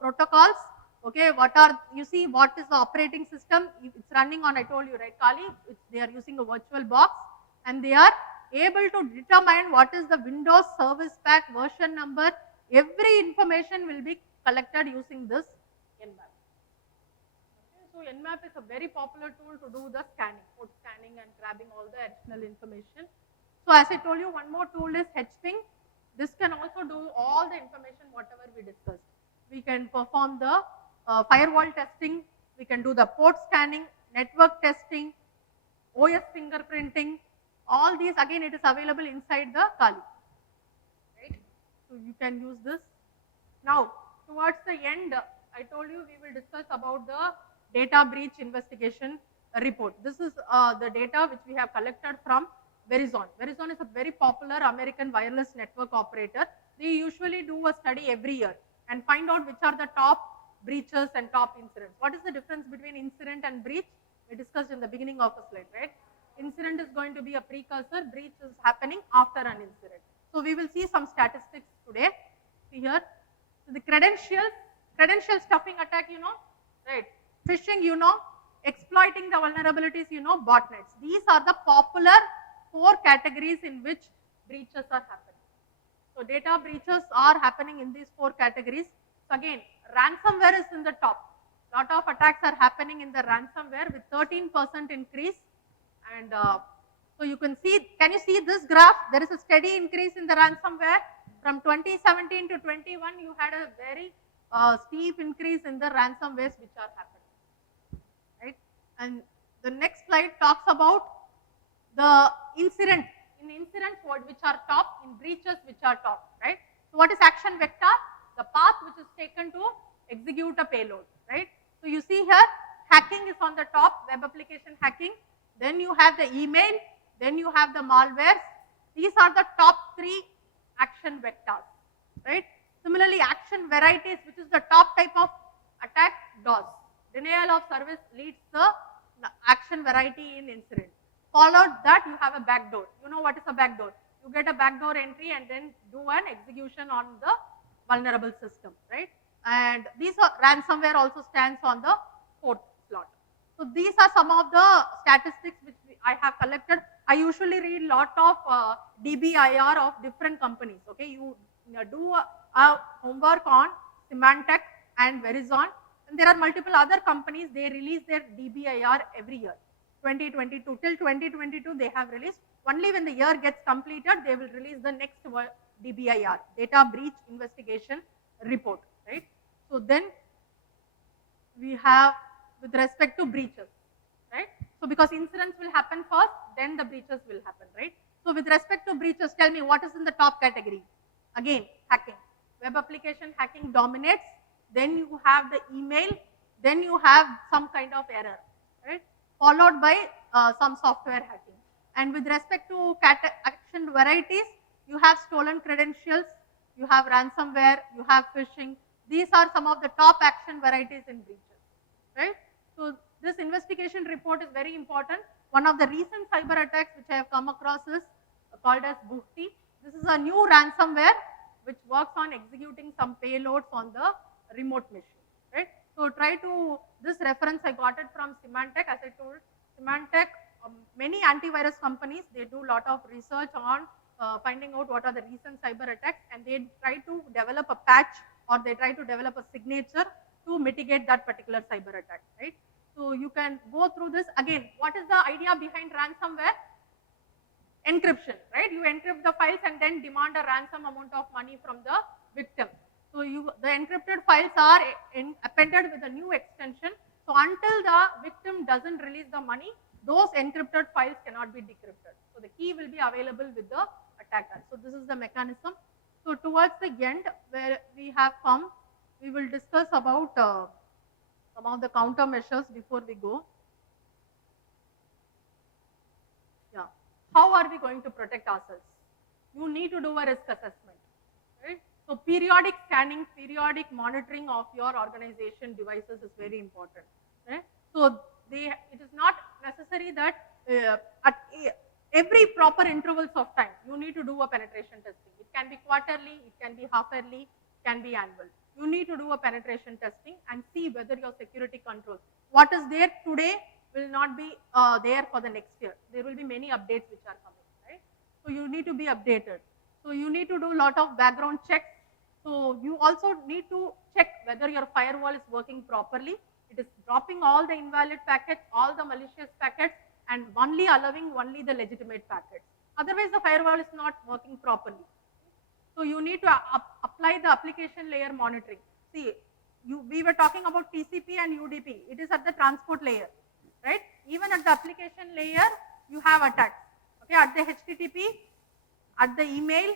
protocols. Okay, you see what is the operating system. It's running on, I told you, right, Kali. They are using a virtual box and they are able to determine what is the Windows service pack version number. Every information will be collected using this Nmap. Okay, so Nmap is a very popular tool to do the scanning, port scanning and grabbing all the additional information. So as I told you, one more tool is HPing. This can also do all the information whatever we discussed. We can perform the firewall testing, we can do the port scanning, network testing, OS fingerprinting, all these again it is available inside the Kali, right? So you can use this. Now towards the end, I told you we will discuss about the data breach investigation report. This is the data which we have collected from Verizon. Verizon is a very popular American wireless network operator. They usually do a study every year and find out which are the top breaches and top incidents. What is the difference between incident and breach? We discussed in the beginning of the slide, right? Incident is going to be a precursor, breach is happening after an incident. So we will see some statistics today. See here, so the credential stuffing attack, you know, right? Phishing, you know, exploiting the vulnerabilities, you know, botnets. These are the popular 4 categories in which breaches are happening. So data breaches are happening in these 4 categories. So again, ransomware is in the top. Lot of attacks are happening in the ransomware with 13% increase. And so you can see, can you see this graph? There is a steady increase in the ransomware. From 2017 to 21, you had a very steep increase in the ransomwares which are happening, right? And the next slide talks about the incident. In incidents which are top, in breaches which are top, right? So what is action vector? The path which is taken to execute a payload, right? So you see here, hacking is on the top, web application hacking. Then you have the email, then you have the malwares. These are the top 3 action vectors, right? Similarly, action varieties, which is the top type of attack, DOS. Denial of service leads the action variety in incident. Followed that, you have a backdoor. You know what is a backdoor? You get a backdoor entry and then do an execution on the vulnerable system, right? And these are ransomware also stands on the 4th slot. So these are some of the statistics which I have collected. I usually read lot of DBIR of different companies. Okay, you do a homework on Symantec and Verizon, and there are multiple other companies. They release their DBIR every year. 2022 till 2022 they have released. Only when the year gets completed, they will release the next DBIR, data breach investigation report, right? So then we have with respect to breaches, right? So because incidents will happen first, then the breaches will happen, right? So with respect to breaches, tell me what is in the top category? Again, hacking. Web application hacking dominates. Then you have the email. Then you have some kind of error, right? Followed by some software hacking. And with respect to action varieties, you have stolen credentials, you have ransomware, you have phishing. These are some of the top action varieties in breaches, right? So this investigation report is very important. One of the recent cyber attacks which I have come across is called as Buhti. This is a new ransomware which works on executing some payloads on the remote machine, right? So try to, this reference I got it from Symantec. As I told, Symantec, many antivirus companies, they do a lot of research on finding out what are the recent cyber attacks, and they try to develop a patch or they try to develop a signature to mitigate that particular cyber attack, right? So you can go through this. Again, what is the idea behind ransomware? encryption, right? You encrypt the files and then demand a ransom amount of money from the victim. So the encrypted files are appended with a new extension. So until the victim doesn't release the money, those encrypted files cannot be decrypted. So the key will be available with the attacker. So this is the mechanism. So towards the end where we have come, we will discuss about some of the countermeasures before we go. Yeah. How are we going to protect ourselves? You need to do a risk assessment, right? So periodic scanning, periodic monitoring of your organization devices is very important, right? So it is not necessary that at every proper intervals of time, you need to do a penetration testing. It can be quarterly, it can be half yearly, it can be annual. You need to do a penetration testing and see whether your security controls, what is there today will not be there for the next year. There will be many updates which are coming, right? So you need to be updated. So you need to do a lot of background checks. So you also need to check whether your firewall is working properly. It is dropping all the invalid packets, all the malicious packets, and only allowing only the legitimate packets. Otherwise, the firewall is not working properly. So you need to apply the application layer monitoring. See, we were talking about TCP and UDP. It is at the transport layer, right? Even at the application layer, you have attacks. Okay, at the HTTP, at the email,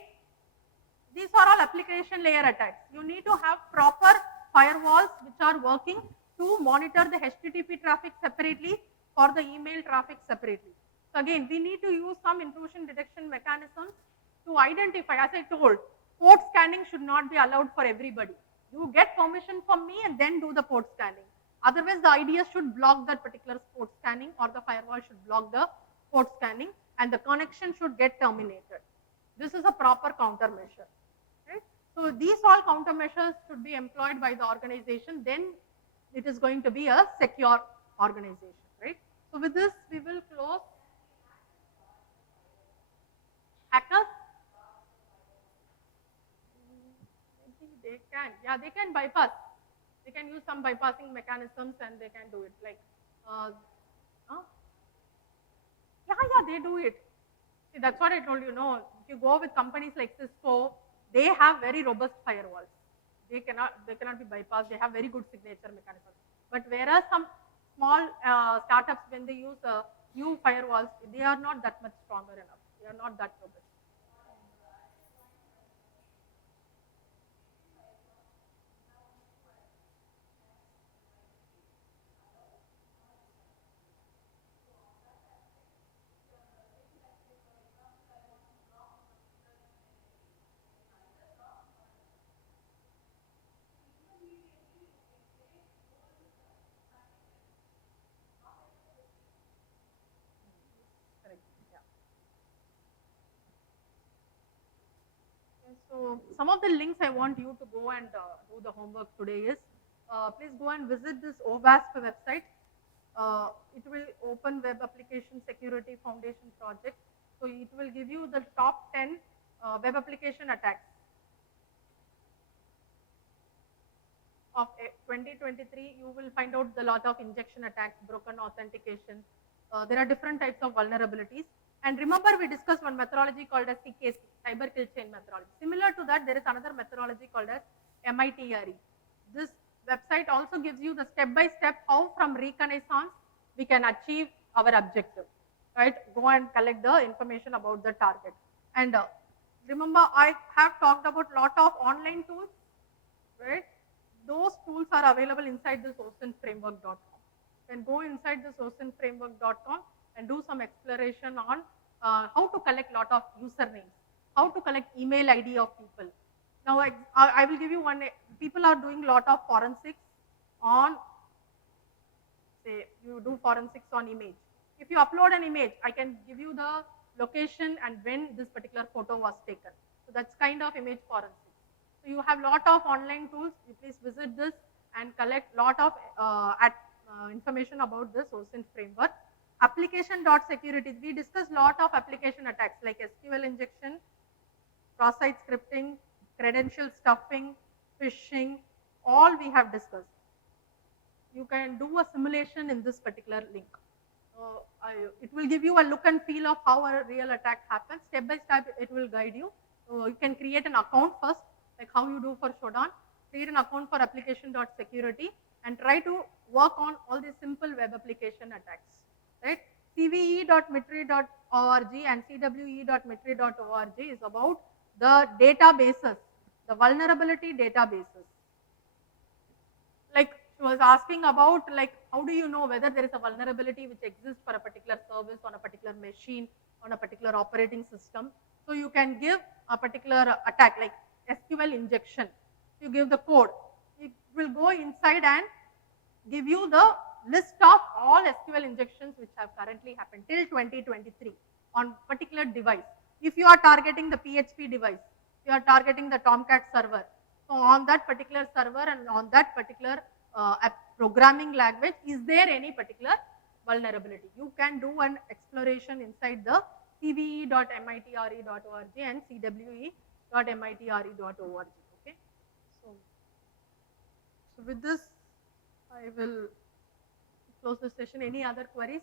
these are all application layer attacks. You need to have proper firewalls which are working to monitor the HTTP traffic separately for the email traffic separately. So again, we need to use some intrusion detection mechanisms to identify, as I told, port scanning should not be allowed for everybody. You get permission from me and then do the port scanning. Otherwise, the IDS should block that particular port scanning, or the firewall should block the port scanning, and the connection should get terminated. This is a proper countermeasure. Right? So these all countermeasures should be employed by the organization, then it is going to be a secure organization, right? So with this, we will close. Hackers? Maybe they can, yeah, they can bypass. They can use some bypassing mechanisms and they can do it. Like, yeah, they do it. See, that's what I told you. No, if you go with companies like Cisco, they have very robust firewalls. They cannot be bypassed. They have very good signature mechanisms. But whereas some small startups, when they use new firewalls, they are not that much stronger enough. They are not that robust. So some of the links I want you to go and do the homework today is, please go and visit this OWASP website. It will Open Web Application Security Foundation project. So it will give you the top 10 web application attacks of 2023. You will find out the lot of injection attacks, broken authentication. There are different types of vulnerabilities. And remember, we discussed one methodology called as CKC, Cyber Kill Chain methodology. Similar to that, there is another methodology called as MITRE. This website also gives you the step-by-step how from reconnaissance we can achieve our objective, right? Go and collect the information about the target. And remember, I have talked about lot of online tools, right? Those tools are available inside this ocenframework.com. You can go inside this ocenframework.com and do some exploration on how to collect lot of usernames, how to collect email ID of people. Now I will give you one. People are doing lot of forensics on, say you do forensics on image. If you upload an image, I can give you the location and when this particular photo was taken. So that's kind of image forensics. So you have lot of online tools. You please visit this and collect lot of information about this OSINT framework. Application.security, we discussed lot of application attacks like SQL injection, cross-site scripting, credential stuffing, phishing, all we have discussed. You can do a simulation in this particular link. it will give you a look and feel of how a real attack happens. Step by step, it will guide you. You can create an account first, like how you do for Shodan. Create an account for application.security and try to work on all these simple web application attacks, right? cve.mitri.org and cwe.mitri.org is about the databases, the vulnerability databases. Like she was asking about, like, how do you know whether there is a vulnerability which exists for a particular service on a particular machine on a particular operating system. So you can give a particular attack like SQL injection. You give the code, it will go inside and give you the list of all SQL injections which have currently happened till 2023 on particular device. If you are targeting the PHP device, you are targeting the Tomcat server. So on that particular server and on that particular programming language, is there any particular vulnerability? You can do an exploration inside the cve.mitre.org and cwe.mitre.org. Okay. So with this, I will close the session. Any other queries?